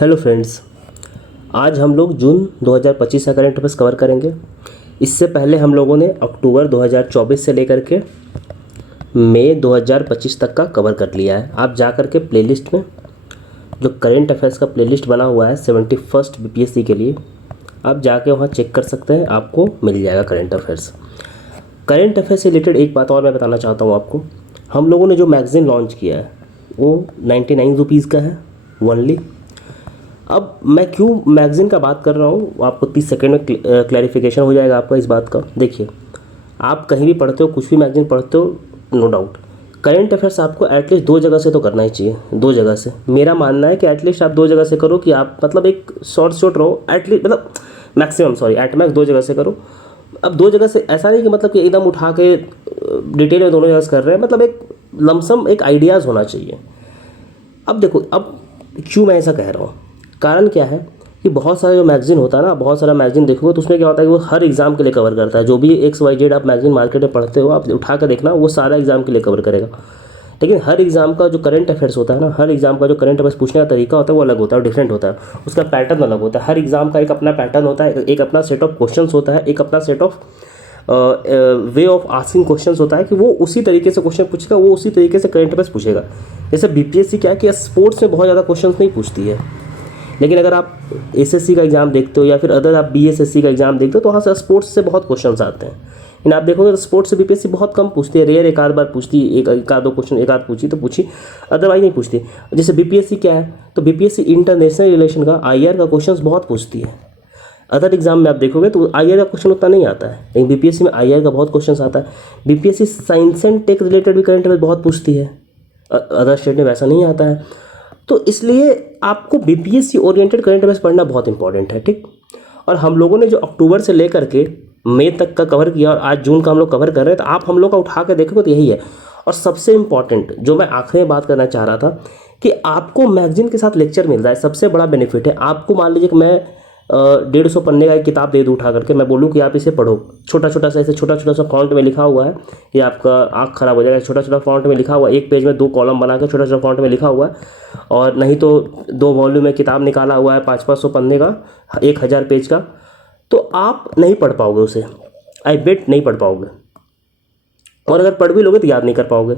Hello friends, आज हम लोग जून 2025 का करंट अफेयर्स कवर करेंगे। इससे पहले हम लोगों ने अक्टूबर 2024 से लेकर के मई 2025 तक का कवर कर लिया है। आप जा कर के प्लेलिस्ट में जो करंट अफेयर्स का प्लेलिस्ट बना हुआ है 71st बीपीएससी के लिए, आप जाके वहाँ चेक कर सकते हैं, आपको मिल जाएगा करंट अफेयर्स। करंट अफेयर्स से रिलेटेड एक बात और मैं बताना चाहता हूँ आपको। हम लोगों ने जो मैगज़ीन लॉन्च किया है वो 99 रुपीज़ का है ओनली। अब मैं क्यों मैगज़ीन का बात कर रहा हूँ, आपको 30 सेकंड में क्लैरिफिकेशन हो जाएगा आपका इस बात का। देखिए, आप कहीं भी पढ़ते हो, कुछ भी मैगज़ीन पढ़ते हो, नो डाउट करंट अफेयर्स आपको एटलीस्ट 2 जगह से तो करना ही चाहिए। 2 जगह से मेरा मानना है कि एटलीस्ट आप 2 जगह से करो, कि आप मतलब एक शॉर्ट रहो एटलीस्ट, मतलब मैक्सिमम एट मैक्स 2 जगह से करो। अब 2 जगह से ऐसा नहीं कि मतलब कि एकदम उठा के डिटेल में दोनों जगह से कर रहे हैं, मतलब एक लमसम एक आइडियाज़ होना चाहिए। अब देखो, अब क्यों मैं ऐसा कह रहा हूँ, कारण क्या है कि बहुत सारा जो मैगज़ीन होता है ना, बहुत सारा मैगज़ीन देखोगे तो उसमें क्या होता है कि वो हर एग्ज़ाम के लिए कवर करता है। जो भी XYZ आप मैगज़ीन मार्केट में पढ़ते हो, आप उठा कर देखना, वो सारा एग्ज़ाम के लिए कवर करेगा। लेकिन हर एग्ज़ाम का जो करंट अफेयर्स होता है ना, हर एग्ज़ाम का जो करंट अफेयर्स पूछने का तरीका होता है वो अलग होता है, डिफरेंट होता है, उसका पैटर्न अलग होता है। हर एग्ज़ाम का एक अपना पैटर्न होता है, एक अपना सेट ऑफ क्वेश्चंस होता है, एक अपना set of way of asking questions होता है, कि वो उसी तरीके से क्वेश्चन पूछेगा, वो उसी तरीके से करंट अफेयर्स पूछेगा। जैसे बीपीएससी क्या है कि स्पोर्ट्स में बहुत ज़्यादा क्वेश्चंस नहीं पूछती है, लेकिन अगर आप एसएससी का एग्ज़ाम देखते हो या फिर अदर आप बीएसएससी का एग्ज़ाम देखते हो तो वहाँ से स्पोर्ट्स से बहुत क्वेश्चंस आते हैं। लेकिन आप देखोगे तो स्पोर्ट्स से बीपीएससी बहुत कम पूछती है, रेयर एक आध बार पूछती है, एक आध दो क्वेश्चन एक आध पूछी तो पूछी, अदरवाइज नहीं पूछती। जैसे बीपीएससी क्या है, तो बीपीएससी इंटरनेशनल रिलेशन का IR का क्वेश्चन बहुत पूछती है। अदर एग्जाम में आप देखोगे तो IR का क्वेश्चन उतना नहीं आता है, लेकिन बीपीएससी में IR का बहुत क्वेश्चन आता है। BPSC science and tech related भी करंट अफेयर बहुत पूछती है, अदर स्टेट में वैसा नहीं आता है। तो इसलिए आपको बीपीएससी ओरिएंटेड करंट अफेयर्स पढ़ना बहुत इंपॉर्टेंट है, ठीक। और हम लोगों ने जो अक्टूबर से लेकर के मई तक का कवर किया और आज जून का हम लोग कवर कर रहे हैं, तो आप हम लोग का उठा के देखोगे तो यही है। और सबसे इंपॉर्टेंट जो मैं आखिरी में बात करना चाह रहा था कि आपको मैगजीन के साथ लेक्चर मिल रहा है, सबसे बड़ा बेनिफिट है। आपको मान लीजिए कि मैं 150 पन्ने का एक किताब दे दूँ उठा करके, मैं बोलूँ कि आप इसे पढ़ो, छोटा छोटा सा फॉन्ट में लिखा हुआ है, ये आपका आँख खराब हो जाएगा। छोटा छोटा फॉन्ट में लिखा हुआ, एक पेज में 2 कॉलम बना के छोटा छोटा फॉन्ट में लिखा हुआ है, और नहीं तो 2 वॉल्यूम में किताब निकाला हुआ है 500-500 पन्ने का, 1000 पेज का, तो आप नहीं पढ़ पाओगे उसे, आई बेट नहीं पढ़ पाओगे। और अगर पढ़ भी लोगे तो याद नहीं कर पाओगे।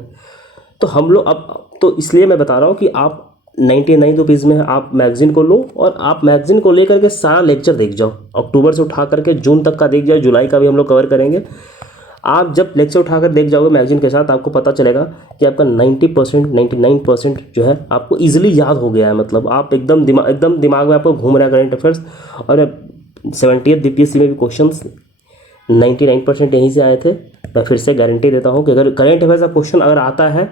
तो हम लोग अब तो इसलिए मैं बता रहा हूँ कि आप 99 रुपीज़ में आप मैगज़ीन को लो, और आप मैगज़ीन को लेकर के सारा लेक्चर देख जाओ, अक्टूबर से उठा करके जून तक का देख जाओ, जुलाई का भी हम लोग कवर करेंगे। आप जब लेक्चर उठाकर देख जाओगे मैगज़ीन के साथ, आपको पता चलेगा कि आपका 90% 99% जो है आपको ईजिली याद हो गया है। मतलब आप एकदम दिमाग में आपको घूम रहा है करंट अफेयर्स। और 70th बीपीएससी में भी क्वेश्चंस 99% यहीं से आए थे। मैं फिर से गारंटी देता हूँ कि अगर करंट अफेयर्स का क्वेश्चन अगर आता है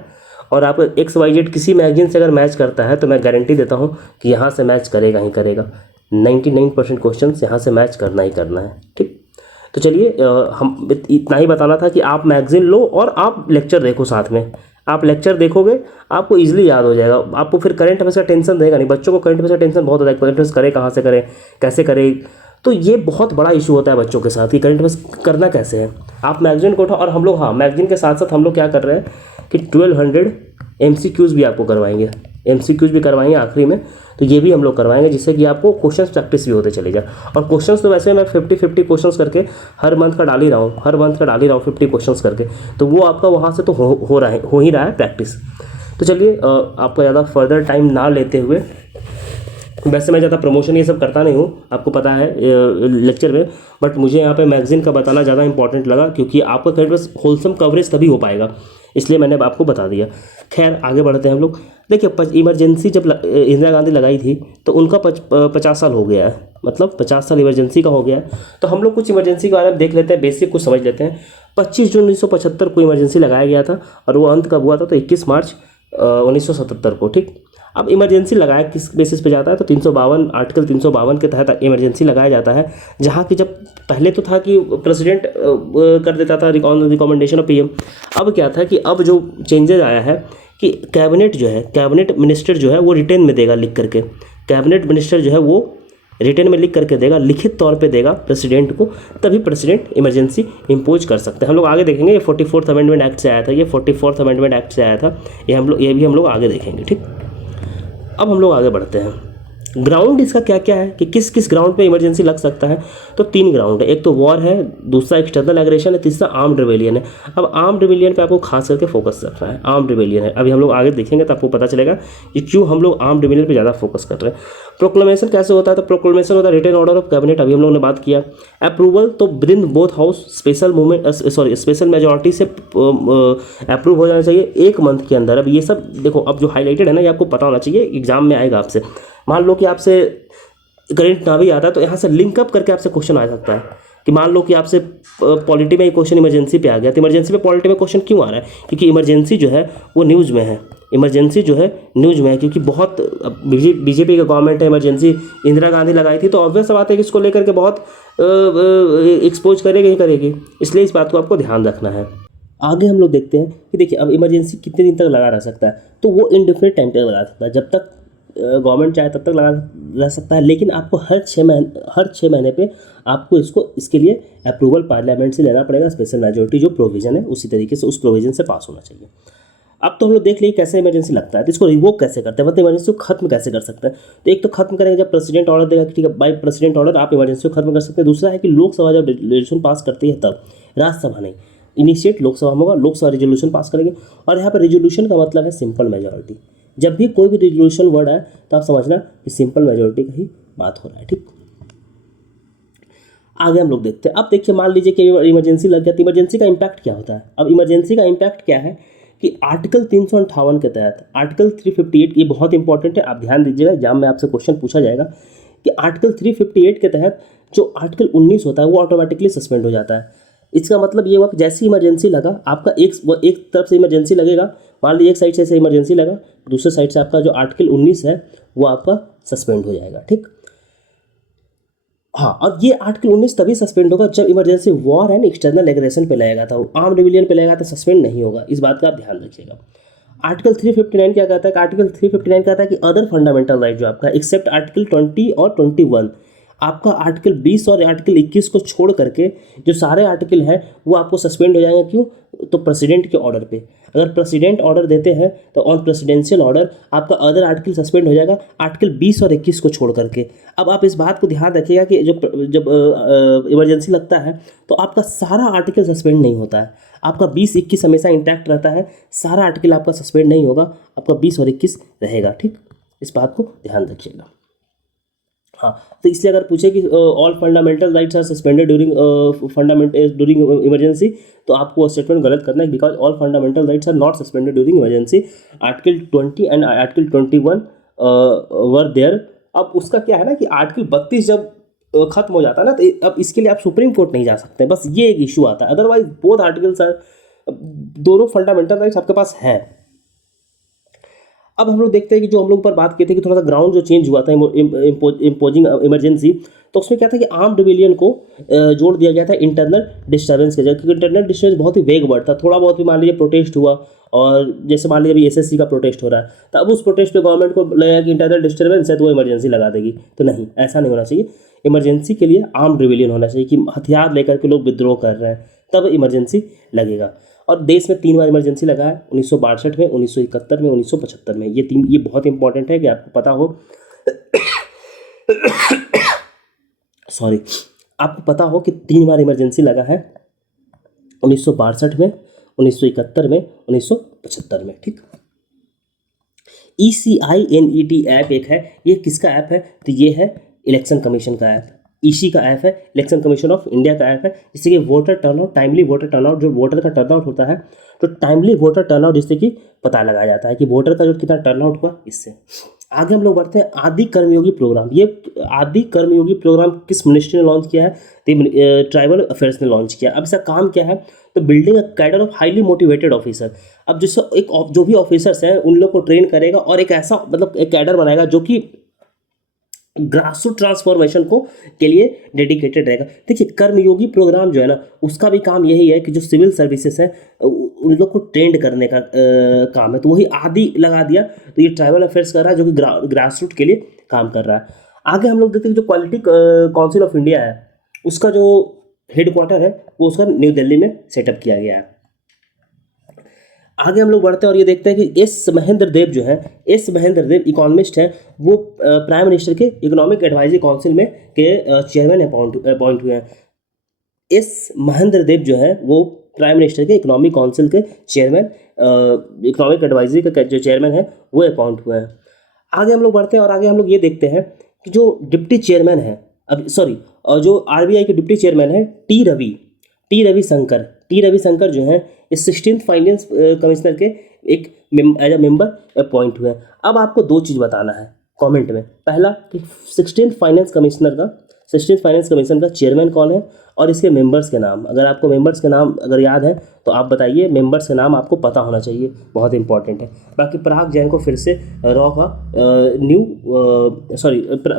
और आप XYZ किसी मैगजीन से अगर मैच करता है, तो मैं गारंटी देता हूँ कि यहाँ से मैच करेगा ही करेगा। 99% क्वेश्चन यहाँ से मैच करना ही करना है, ठीक। तो चलिए, हम इतना ही बताना था कि आप मैगजीन लो और आप लेक्चर देखो साथ में। आप लेक्चर देखोगे आपको इजीली याद हो जाएगा, आपको फिर करंट अफेयर्स का टेंशन रहेगा नहीं। बच्चों को करंट अफेयर्स का टेंशन बहुत होता है, करंट अफेयर्स करे कहाँ से करें, कैसे करें, तो ये बहुत बड़ा इशू होता है बच्चों के साथ कि करंट अफेयर्स करना कैसे है। आप मैगजीन को उठाओ, और हम लोग मैगजीन के साथ साथ हम लोग क्या कर रहे हैं कि 1200 MCQs भी आपको करवाएंगे, MCQs भी करवाएंगे आखिरी में। तो ये भी हम लोग करवाएंगे, जिससे कि आपको क्वेश्चन प्रैक्टिस भी होते चलेगा। और क्वेश्चंस तो वैसे मैं 50-50 क्वेश्चंस करके हर मंथ का डाल ही रहा हूँ, 50 क्वेश्चंस करके, तो वो आपका वहाँ से तो हो ही रहा है प्रैक्टिस। तो चलिए, आपका ज़्यादा फर्दर टाइम ना लेते हुए, वैसे मैं ज़्यादा प्रमोशन ये सब करता नहीं हूँ, आपको पता है लेक्चर में, बट मुझे यहाँ पे मैगज़ीन का बताना ज़्यादा इंपॉर्टेंट लगा, क्योंकि आपका करंट अफेयर्स होलसम कवरेज तभी हो पाएगा, इसलिए मैंने आपको बता दिया। खैर, आगे बढ़ते हैं हम लोग। देखिए, इमरजेंसी जब इंदिरा गांधी लगाई थी तो उनका 50 साल हो गया है, मतलब 50 साल इमरजेंसी का हो गया है। तो हम लोग कुछ इमरजेंसी के बारे में देख लेते हैं, बेसिक कुछ समझ लेते हैं। 25 जून 1975 को इमरजेंसी लगाया गया था, और वो अंत कब हुआ था, तो 21 मार्च 1977 को, ठीक। अब इमरजेंसी लगाया किस बेसिस पे जाता है, तो 352 आर्टिकल 352 के तहत इमरजेंसी लगाया जाता है। जहाँ की जब पहले तो था कि प्रेसिडेंट कर देता था रिकमेंडेशन ऑफ PM। अब क्या था कि अब जो चेंजेस आया है कि कैबिनेट मिनिस्टर जो है वो रिटेन में देगा लिख करके, कैबिनेट मिनिस्टर जो है वो रिटेन में लिख करके देगा, लिखित तौर पे देगा प्रेसिडेंट को, तभी प्रेसिडेंट इमरजेंसी इम्पोज कर सकते हैं। हम लोग आगे देखेंगे, ये 44th अमेंडमेंट एक्ट से आया था, ये 44th अमेंडमेंट एक्ट से आया था, ये भी हम लोग आगे देखेंगे, ठीक। अब हम लोग आगे बढ़ते हैं। ग्राउंड इसका क्या क्या है कि किस किस ग्राउंड पे इमरजेंसी लग सकता है। तो 3 ग्राउंड है, एक तो वॉर है, दूसरा एक्सटर्नल एग्रेशन है, तीसरा आर्म्ड रिवेलियन है। अब आर्म्ड रिवेलियन पे आपको खास करके फोकस रखना है। आर्म्ड रिवेलियन है, अभी हम लोग आगे देखेंगे तो आपको पता चलेगा कि क्यों हम लोग आर्म्ड रिवेलियन पे ज़्यादा फोकस कर रहे हैं। प्रोक्लेमेशन कैसे होता है, तो प्रोक्लेमेशन होता है रिटन ऑर्डर ऑफ कैबिनेट, अभी हम लोगों ने बात किया। अप्रूवल तो with in both house special movement special majority से अप्रूव हो जाना चाहिए 1 मंथ के अंदर। अब ये सब देखो, अब जो हाईलाइटेड है ना, ये आपको पता होना चाहिए, एग्जाम में आएगा आपसे। मान लो कि आपसे करंट ना भी आता है तो यहाँ से लिंकअप करके आपसे क्वेश्चन आ सकता है कि मान लो कि आपसे पॉलिटी में क्वेश्चन इमरजेंसी पे आ गया, तो इमरजेंसी पे पॉलिटी में क्वेश्चन क्यों आ रहा है, क्योंकि इमरजेंसी जो है वो न्यूज़ में है। इमरजेंसी जो है न्यूज़ में है, क्योंकि बहुत बीजेपी का गवर्नमेंट है, इमरजेंसी इंदिरा गांधी लगाई थी, तो ऑब्वियस बात है कि इसको लेकर के बहुत एक्सपोज करेगी ही करेगी, इसलिए इस बात को आपको ध्यान रखना है। आगे हम लोग देखते हैं कि देखिए अब इमरजेंसी कितने दिन तक लगा रह सकता है, तो वो इंडिफिनिट टाइम तक लगा सकता है, जब तक गवर्नमेंट चाहे तब तक लगा रह सकता है। लेकिन आपको हर 6 महीने पे आपको इसके लिए अप्रूवल पार्लियामेंट से लेना पड़ेगा। स्पेशल मेजोरिटी जो प्रोविजन है उसी तरीके से उस प्रोविजन से पास होना चाहिए। अब तो हम लोग देख लिए कैसे इमरजेंसी लगता है, तो इसको रिवोक कैसे करते हैं, मतलब इमरजेंसी को खत्म कैसे कर सकते हैं। तो एक तो खत्म करेंगे जब प्रेसिडेंट ऑर्डर देगा, ठीक है, बाई प्रेसिडेंट ऑर्डर आप इमरजेंसी को खत्म कर सकते हैं। दूसरा है कि लोकसभा जब रेजोल्यूशन पास करती है तब, राज्यसभा नहीं, इनिशिएट लोकसभा में होगा, लोकसभा रेजोल्यूशन पास करेंगे। और यहाँ पर रेजोल्यूशन का मतलब है सिंपल मेजोरिटी। जब भी कोई भी रेजोल्यूशन वर्ड आए तो आप समझना कि सिंपल मेजोरिटी का ही बात हो रहा है, ठीक। आगे हम लोग देखते हैं। अब देखिए मान लीजिए कि इमरजेंसी लग गया, तो इमरजेंसी का इम्पैक्ट क्या होता है। अब इमरजेंसी का इम्पैक्ट क्या है कि आर्टिकल 358 के तहत आर्टिकल 358, ये बहुत इंपॉर्टेंट है, आप ध्यान दीजिएगा, एग्जाम में आपसे क्वेश्चन पूछा जाएगा कि आर्टिकल 358 के तहत जो आर्टिकल 19 होता है वो ऑटोमेटिकली सस्पेंड हो जाता है। इसका मतलब ये हुआ कि जैसी इमरजेंसी लगा आपका एक तरफ से इमरजेंसी लगेगा, मान लीजिए एक साइड से इमरजेंसी लगा, दूसरे साइड से आपका जो आर्टिकल 19 है वो आपका सस्पेंड हो जाएगा, ठीक। हाँ, और ये आर्टिकल 19 तभी सस्पेंड होगा जब emergency war and external aggression पे लगेगा था, आर्म रिविलियन पे लगेगा तो सस्पेंड नहीं होगा, इस बात का आप ध्यान रखिएगा। आर्टिकल 359 क्या कहता है कि आर्टिकल 359 कहता है कि अदर फंडामेंटल राइट जो आपका एक्सेप्ट आर्टिकल 20 और 21, आपका आर्टिकल 20 और आर्टिकल 21 को छोड़ करके जो सारे आर्टिकल हैं वो आपको सस्पेंड हो जाएंगे। क्यों, तो प्रेसिडेंट के ऑर्डर पे, अगर प्रेसिडेंट ऑर्डर देते हैं तो ऑन प्रेसिडेंशियल ऑर्डर आपका अदर आर्टिकल सस्पेंड हो जाएगा, आर्टिकल 20 और 21 को छोड़ करके। अब आप इस बात को ध्यान रखिएगा कि जब इमरजेंसी लगता है तो आपका सारा आर्टिकल सस्पेंड नहीं होता है, आपका 20-21 हमेशा इंटैक्ट रहता है, सारा आर्टिकल आपका सस्पेंड नहीं होगा, आपका 20 और 21 रहेगा, ठीक। इस बात को ध्यान रखिएगा। हाँ, तो इसलिए अगर पूछे कि all fundamental rights are suspended during emergency, तो आपको स्टेटमेंट गलत करना है, because all fundamental rights are not suspended during emergency. Article 20 and article 21 were there. अब उसका क्या है ना कि आर्टिकल 32 जब खत्म हो जाता है ना, तो अब इसके लिए आप सुप्रीम कोर्ट नहीं जा सकते, बस ये एक इशू आता है, अदरवाइज बोथ आर्टिकल्स आर, दोनों फंडामेंटल राइट्स आपके पास है। अब हम लोग देखते हैं कि जो हम लोग ऊपर बात किए थे कि थोड़ा सा ग्राउंड जो चेंज हुआ था इम्पोजिंग इमरजेंसी, तो उसमें क्या था कि आर्म्ड रिविलियन को जोड़ दिया गया था इंटरनल डिस्टर्बेंस के जगह, क्योंकि इंटरनल डिस्टर्बेंस बहुत ही वेग वर्ड था। थोड़ा बहुत भी मान लीजिए प्रोटेस्ट हुआ, और जैसे मान लीजिए अभी एसएससी का प्रोटेस्ट हो रहा है, तो अब उस प्रोटेस्ट पे गवर्नमेंट को लगेगा कि इंटरनल डिस्टर्बेंस है तो वो इमरजेंसी लगा देगी, तो नहीं, ऐसा नहीं होना चाहिए। इमरजेंसी के लिए आर्म्ड रिविलियन होना चाहिए कि हथियार लेकर के लोग विद्रोह कर रहे हैं, तब इमरजेंसी लगेगा। और देश में 3 बार इमरजेंसी लगा है, 1962 में, 1971 में, 1975 में। ये बहुत इंपॉर्टेंट है कि आपको पता हो सॉरी, आपको पता हो कि 3 बार इमरजेंसी लगा है, 1962 में, 1971 में, 1975 में, ठीक। ECINET ऐप एक है, ये किसका ऐप है, तो ये है इलेक्शन कमीशन का ऐप। ईसी का ऐप है, इलेक्शन कमीशन ऑफ इंडिया का ऐप है, जिससे कि voter turnout, timely voter turnout, जो वोटर का टर्नआउट होता है, तो टाइमली वोटर टर्नआउट जिससे कि पता लगाया जाता है कि वोटर का जो कितना टर्नआउट हुआ। इससे आगे हम लोग बढ़ते हैं आदि कर्मयोगी प्रोग्राम। ये आदि कर्मयोगी प्रोग्राम किस मिनिस्ट्री ने लॉन्च किया है, तो ट्राइबल अफेयर्स ने लॉन्च किया। अब इसका काम क्या है, तो building a cadre of highly motivated officer. अब जो भी ऑफिसर्स हैं उन लोग को ट्रेन करेगा और एक ऐसा मतलब एक कैडर बनाएगा जो कि ग्रासरूट ट्रांसफॉर्मेशन को के लिए डेडिकेटेड रहेगा। देखिए कर्मयोगी प्रोग्राम जो है ना, उसका भी काम यही है कि जो सिविल सर्विसेज है उन लोग को ट्रेंड करने का काम है, तो वही आदि लगा दिया, तो ये ट्राइबल अफेयर्स कर रहा है जो कि ग्रासरूट के लिए काम कर रहा है। आगे हम लोग देखते हैं जो क्वालिटी काउंसिल ऑफ इंडिया है, उसका जो हेडक्वार्टर है वो उसका न्यू दिल्ली में सेटअप किया गया है। आगे हम लोग बढ़ते हैं और ये देखते हैं कि एस महेंद्र देव जो है, एस महेंद्र देव इकोनॉमिस्ट हैं, वो प्राइम मिनिस्टर के इकोनॉमिक एडवाइजरी काउंसिल में के चेयरमैन अपॉइंट हुए हैं। एस महेंद्र देव जो है वो प्राइम मिनिस्टर के इकोनॉमिक काउंसिल के चेयरमैन, इकोनॉमिक एडवाइजरी का जो चेयरमैन है वो अपॉइंट हुए हैं। आगे हम लोग बढ़ते हैं और आगे हम लोग ये देखते हैं कि जो डिप्टी चेयरमैन है, अब सॉरी, और जो आरबीआई के डिप्टी चेयरमैन है टी रविशंकर जो है इस 16th फाइनेंस कमिश्नर के एक एज अ मेंबर अपॉइंट हुए हैं। अब आपको दो चीज़ बताना है कमेंट में। पहला कि 16th फाइनेंस कमीशन का चेयरमैन कौन है और इसके मेंबर्स के नाम, अगर आपको मेंबर्स के नाम अगर याद है तो आप बताइए, मेंबर्स के नाम आपको पता होना चाहिए, बहुत इंपॉर्टेंट है। बाकी पराग जैन को फिर से रॉ का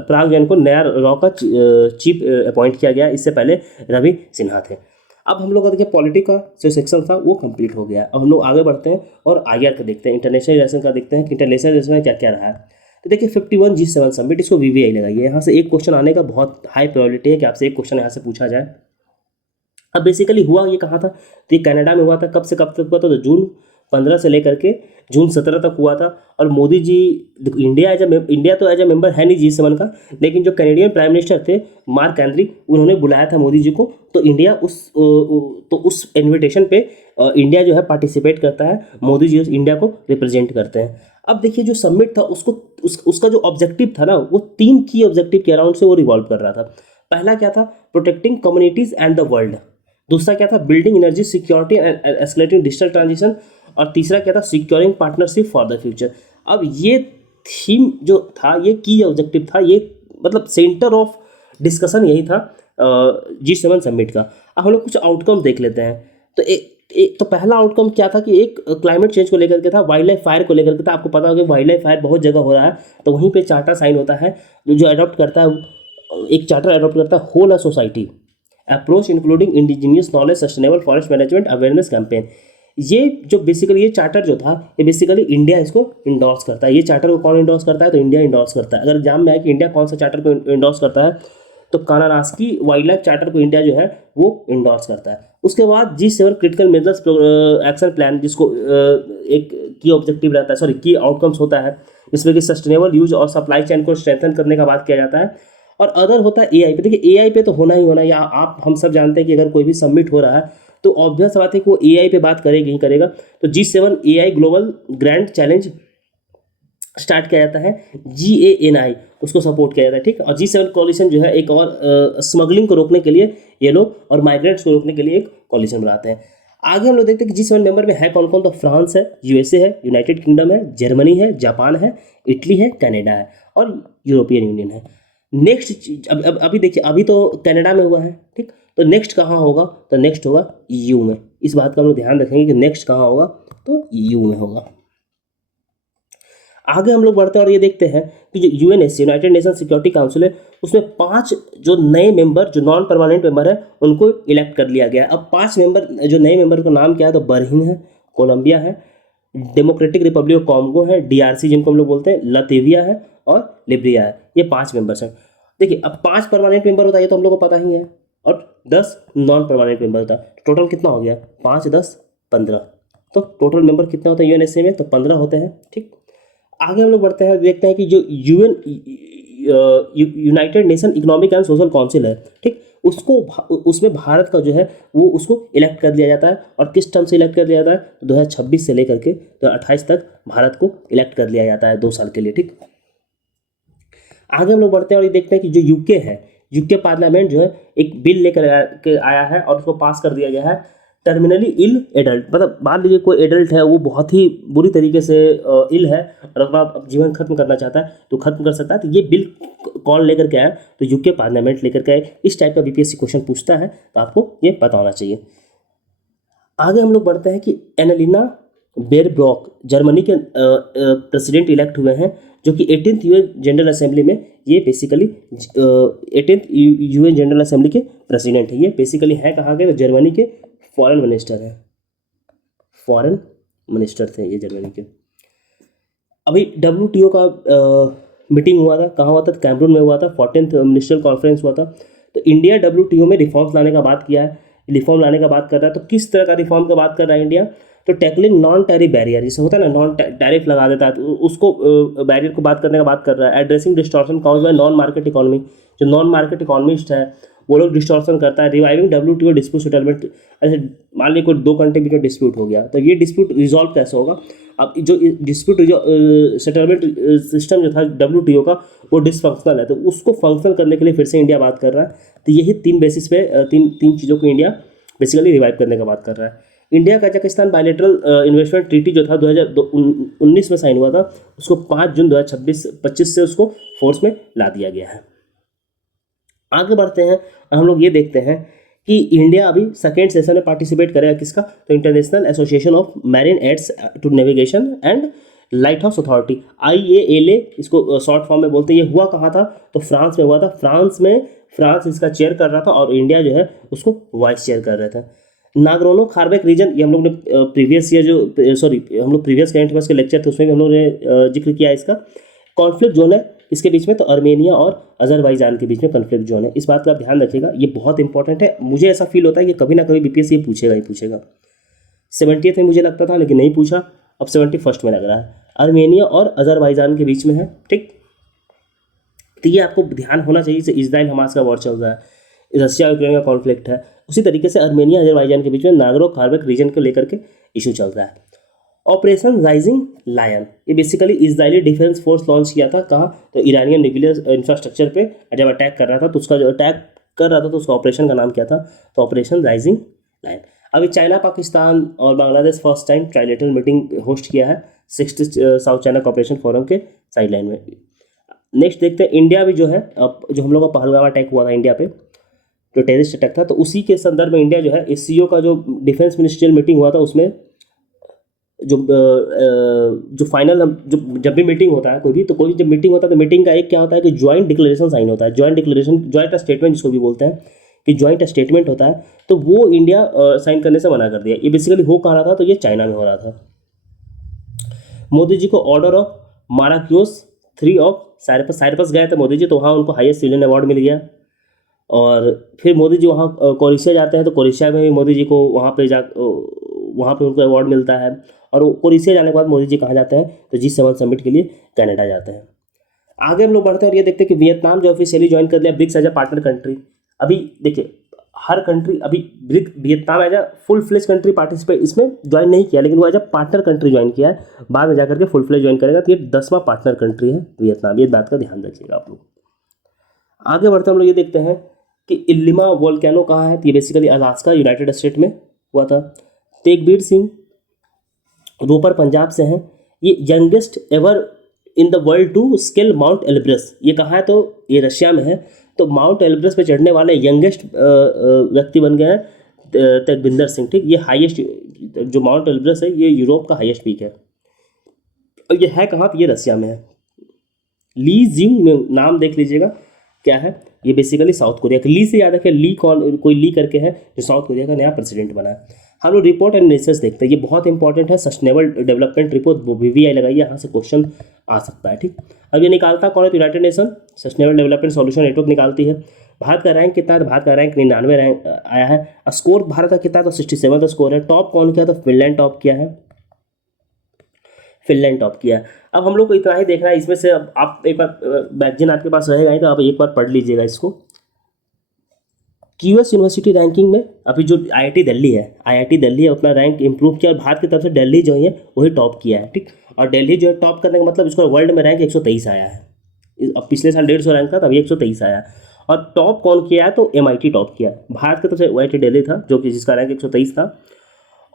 पराग जैन को नया रॉ का चीफ अपॉइंट किया गया, इससे पहले रवि सिन्हा थे। अब हम लोग का देखिए पॉलिटी का जो सेक्शन था वो कंप्लीट हो गया। अब हम लोग आगे बढ़ते हैं और आईआर का देखते हैं, इंटरनेशनल रिलेशन का देखते हैं कि इंटरनेशनल रिलेशन में क्या क्या रहा है। तो देखिए 51 G7 समिट, इसको वीवीआई लगाइए। यहाँ से एक क्वेश्चन आने का बहुत हाई प्रोबेबिलिटी है कि आपसे एक क्वेश्चन यहाँ से पूछा जाए। अब बेसिकली हुआ ये कहाँ था, तो ये कनाडा में हुआ था। कब से कब तक हुआ था, तो जून 15 से लेकर के जून 17 तक हुआ था। और मोदी जी, इंडिया तो एज ए मेंबर है नहीं G7 का, लेकिन जो कैनेडियन प्राइम मिनिस्टर थे मार्क एंड्री, उन्होंने बुलाया था मोदी जी को, तो इंडिया उस इन्विटेशन पे इंडिया जो है पार्टिसिपेट करता है, मोदी जी इंडिया को रिप्रेजेंट करते हैं। अब देखिए जो समिट था उसका जो ऑब्जेक्टिव था ना, वो 3 की ऑब्जेक्टिव के अराउंड से वो रिवॉल्व कर रहा था। पहला क्या था, protecting communities and the world. दूसरा क्या था, building energy security and escalating digital transition. और तीसरा क्या था, securing partnership for the future. अब ये थीम जो था, ये की ऑब्जेक्टिव था, ये मतलब सेंटर ऑफ डिस्कशन यही था G7 समिट का। अब हम लोग कुछ आउटकम देख लेते हैं। तो पहला आउटकम क्या था कि एक क्लाइमेट चेंज को लेकर के था, वाइल्ड लाइफ फायर को लेकर के था। आपको पता होगा वाइल्ड लाइफ फायर बहुत जगह हो रहा है, तो वहीं पे चार्टर साइन होता है, जो अडॉप्ट करता है, एक चार्टर अडॉप्ट करता है whole a society approach including indigenous knowledge sustainable forest management awareness campaign. ये जो बेसिकली ये चार्टर जो था, ये बेसिकली इंडिया इसको इंडोर्स करता है। ये चार्टर को कौन इंडोर्स करता है, तो इंडिया इंडोर्स करता है। अगर एग्जाम में आए कि इंडिया कौन सा चार्टर को इंडोर्स करता है, तो कानानास्की वाइल्ड लाइफ चार्टर को इंडिया जो है वो इंडोर्स करता है। उसके बाद G7 critical measures action plan, जिसको एक की ऑब्जेक्टिव रहता है, सॉरी की आउटकम्स होता है, जिसमें कि सस्टेनेबल यूज और सप्लाई चेन को स्ट्रेंथन करने का बात किया जाता है। और अदर होता है AI पे। देखिए AI पे तो होना ही होना, या आप हम सब जानते हैं कि अगर कोई भी सबमिट हो रहा है तो ऑब्वियस बात है कि वो AI पे बात करेगा ही करेगा। तो G7 AI global grand challenge start किया जाता है, GANI उसको सपोर्ट किया जाता है, ठीक है। और G7 कोलिशन जो है एक और स्मगलिंग को रोकने के लिए ये लोग, और माइग्रेंट्स को रोकने के लिए एक कोलिशन बनाते हैं। आगे हम लोग देखते हैं कि G7 मेंबर में है कौन कौन, तो फ्रांस है, USA है, यूनाइटेड किंगडम है, जर्मनी है, जापान है, इटली है, कनाडा है और यूरोपियन यूनियन है। नेक्स्ट अभी देखिए, अभी तो कनाडा में हुआ है, ठीक। तो नेक्स्ट कहाँ होगा, तो नेक्स्ट होगा EU में। इस बात का हम लोग ध्यान रखेंगे कि नेक्स्ट कहाँ होगा, तो EU में होगा। आगे हम लोग बढ़ते हैं और ये देखते हैं कि जो UNSC United nation security council है, उसमें 5 जो नए मेंबर, जो नॉन परमानेंट मेंबर है, उनको इलेक्ट कर लिया गया है। अब 5 मेंबर, जो नए मेंबर का नाम क्या है, तो बरहीन है, कोलंबिया है, डेमोक्रेटिक रिपब्लिक ऑफ कॉन्गो है, DRC जिनको हम लोग बोलते हैं, लतेविया है और लिब्रिया है। ये 5 मेंबर्स हैं। देखिए अब 5 परमानेंट मेंबर होता है, ये तो हम लोग को पता ही है, और 10 नॉन परमानेंट मेंबर होता है। टोटल कितना हो गया, 5 10 15। तो टोटल मेंबर कितने होते हैं UNSC में, तो 15 होते हैं, ठीक। आगे हम लोग बढ़ते हैं, देखते हैं कि जो United nation economic and social council है, ठीक, उसको उसमें भारत का जो है वो उसको इलेक्ट कर दिया जाता है। और किस टर्म से इलेक्ट कर दिया जाता है, 2026 से लेकर के 2028 तक भारत को इलेक्ट कर लिया जाता है 2 साल के लिए, ठीक। आगे हम लोग बढ़ते हैं और ये देखते हैं कि जो यूके है, यूके पार्लियामेंट जो है एक बिल लेकर आया है और उसको पास कर दिया गया है, टर्मिनली इल एडल्ट। मतलब मान लीजिए कोई एडल्ट है, वो बहुत ही बुरी तरीके से इल है और अपना जीवन खत्म करना चाहता है तो खत्म कर सकता है। तो ये बिल कौन लेकर के आया, तो यूके पार्लियामेंट लेकर के आए। इस टाइप का BPSC क्वेश्चन पूछता है, तो आपको ये पता होना चाहिए। आगे हम लोग बढ़ते हैं कि एनालिना बेरब्रॉक जर्मनी के प्रेसिडेंट इलेक्ट हुए हैं, जो कि 18th UN जनरल असेंबली में, ये basically 18th UN general assembly के प्रेसिडेंट है। ये बेसिकली है कहाँ के, तो जर्मनी के फॉरेन मिनिस्टर है, फॉरेन मिनिस्टर थे ये जर्मनी के। अभी WTO का मीटिंग हुआ था, कहाँ हुआ था, कैमरून में हुआ था, 14th मिनिस्ट्रियल कॉन्फ्रेंस हुआ था। तो इंडिया WTO में रिफॉर्म्स लाने का बात किया है, रिफॉर्म लाने का बात कर रहा है। तो किस तरह का रिफॉर्म का बात कर रहा है इंडिया, तो टैकलिंग नॉन टैरिफ बैरियर, जैसे होता है ना नॉन टैरिफ लगा देता है, तो उसको बैरियर को बात करने का बात कर रहा है। Addressing distortion caused bye non market economy, जो नॉन मार्केट इकोनॉमिस्ट है वो लोग डिस्टॉर्शन करता है। रिवाइविंग WTO डिस्प्यूट सेटलमेंट, ऐसे मान लीजिए कोई दो कंट्री बीच में डिस्प्यूट हो गया, तो ये डिस्प्यूट रिजॉल्व कैसे होगा? अब जो डिस्प्यूट सेटलमेंट सिस्टम जो था WTO का वो डिसफंक्शनल है, तो उसको फंक्शनल करने के लिए फिर से इंडिया बात कर रहा है। तो यही तीन बेसिस पे तीन चीज़ों को इंडिया बेसिकली रिवाइव करने का बात कर रहा है। India Kazakhstan bilateral investment treaty जो था 2019 में साइन हुआ था, उसको 5 जून 2025 से उसको फोर्स में ला दिया गया है। आगे बढ़ते हैं और हम लोग ये देखते हैं कि इंडिया अभी सेकेंड सेशन में पार्टिसिपेट करेगा किसका? तो international association of marine aids to navigation and lighthouse authority, IALA इसको शॉर्ट फॉर्म में बोलते हैं। ये हुआ कहाँ था? तो फ्रांस में हुआ था। फ्रांस इसका चेयर कर रहा था और इंडिया जो है उसको वाइस चेयर कर रहे थे। नागरोनो खारबेक रीजन, ये हम लोग ने प्रीवियस ईयर हम लोग प्रीवियस करंट अफेयर्स के लेक्चर थे उसमें भी हम लोग ने जिक्र किया इसका। कॉन्फ्लिक्ट जोन है इसके बीच में, तो अर्मेनिया और अजरबैजान के बीच में कॉन्फ्लिक्ट जोन है। इस बात का आप ध्यान रखिएगा, ये बहुत इंपॉर्टेंट है। मुझे ऐसा फील होता है कि कभी ना कभी BPSC ये पूछेगा ही पूछेगा। 70th में मुझे लगता था लेकिन नहीं पूछा, अब 71st में लग रहा है। अर्मेनिया और अजरबैजान के बीच में है, ठीक। तो ये आपको ध्यान होना चाहिए। जैसे इजराइल हमास का वॉर चल रहा है, रशिया यूक्रेन का कॉन्फ्लिक्ट है, उसी तरीके से अर्मेनिया अजरबैजान के बीच में नागरो खारबेक रीजन को लेकर के इशू चल रहा है। ऑपरेशन राइजिंग लायन, ये basically Israeli defence force launch किया था। कहाँ? तो ईरानियन न्यूक्लियर इंफ्रास्ट्रक्चर पे जब अटैक कर रहा था, तो उसका जो अटैक कर रहा था तो उसका ऑपरेशन का नाम क्या था? तो ऑपरेशन राइजिंग लायन। अभी चाइना, पाकिस्तान और Bangladesh first time trilateral meeting host किया है 60 साउथ चाइना कॉपरेशन फोरम के साइडलाइन में। नेक्स्ट देखते हैं, इंडिया भी जो है, अब जो हम लोग का पहलगाम अटैक हुआ था इंडिया पे, जो टेररिस्ट अटैक था, तो उसी के संदर्भ में इंडिया जो है SCO का जो डिफेंस मिनिस्ट्रियल मीटिंग हुआ था उसमें जो फाइनल जो जब भी मीटिंग होता है कोई भी जब मीटिंग होता है तो मीटिंग का एक क्या होता है कि ज्वाइंट डिक्लेरेशन साइन होता है। ज्वाइंट स्टेटमेंट जिसको भी बोलते हैं कि ज्वाइंट स्टेटमेंट होता है, तो वो इंडिया साइन करने से मना कर दिया। ये बेसिकली हो कहाँ रहा था? तो ये चाइना में हो रहा था। मोदी जी को ऑर्डर ऑफ माराक्योस 3 ऑफ साइप्रस गए थे मोदी जी, तो वहाँ उनको हाईएस्ट सिविलियन अवार्ड मिल गया। और फिर मोदी जी वहाँ कोरिशिया जाते हैं, तो कोरिशिया में भी मोदी जी को वहाँ पे उनको अवार्ड मिलता है। और कोरिशिया जाने के बाद मोदी जी कहाँ जाते हैं? तो G7 समिट के लिए कनाडा जाते हैं। आगे हम लोग बढ़ते हैं और ये देखते हैं कि वियतनाम जो ऑफिशियली ज्वाइन कर लिया ब्रिक्स एज अ पार्टनर कंट्री। अभी देखिए हर कंट्री, अभी Vietnam as a full fledge country participate इसमें ज्वाइन नहीं किया, लेकिन वो एज अ पार्टनर कंट्री ज्वाइन किया है। बाद में जाकर के फुल फ्लेज ज्वाइन करेगा। तो ये 10वां पार्टनर कंट्री है वियतनाम, ये बात का ध्यान रखिएगा आप लोग। आगे बढ़ते हम लोग ये देखते हैं कि इल्लिमा वोल्केनो कहाँ है? तो ये बेसिकली अलास्का यूनाइटेड स्टेट में हुआ था। तेगबीर सिंह रोपर पंजाब से हैं। ये youngest ever in the world to scale Mount Elbrus, ये कहाँ है? तो ये रशिया में है। तो माउंट एल्ब्रस पे चढ़ने वाले यंगेस्ट व्यक्ति बन गए हैं तेगबिंदर सिंह, ठीक। ये हाईएस्ट जो माउंट एल्ब्रस है ये यूरोप का हाईएस्ट पीक है और ये है कहाँ? तो ये रशिया में है। ली जिंग नाम देख लीजिएगा क्या है? ये बेसिकली साउथ कोरिया का। ली से याद रखिए, ली कोई ली करके है जो साउथ कोरिया का नया प्रेसिडेंट बना है। हम लोग रिपोर्ट एंड रिसर्च देखते हैं, ये बहुत इंपॉर्टेंट है। सस्टेनेबल डेवलपमेंट रिपोर्ट BVI लगाइए, यहाँ से क्वेश्चन आ सकता है, ठीक। अब ये निकालता कौन है? United nation sustainable development solution network निकालती है। भारत का रैंक कितना है? भारत का रैंक 99 रैंक आया है। स्कोर भारत का कितना है? तो 67 स्कोर है। टॉप कौन किया? तो फिनलैंड टॉप किया है, फिनलैंड टॉप किया है। अब हम लोग को इतना ही देखना है इसमें से। अब आप एक बार मैगजीन आपके पास रहेगा ही, तो आप एक बार पढ़ लीजिएगा इसको। QS यूनिवर्सिटी रैंकिंग में अभी जो IIT दिल्ली है अपना रैंक इंप्रूव किया और भारत की तरफ से दिल्ली जो है वही टॉप किया है, ठीक। और दिल्ली जो है टॉप करने का मतलब इसको वर्ल्ड में रैंक 123 आया है। अब पिछले साल 150 रैंक था, तब 123 आया। और टॉप कौन किया है? तो MIT टॉप किया। भारत की तरफ से IIT दिल्ली था जो कि जिसका रैंक 123 था।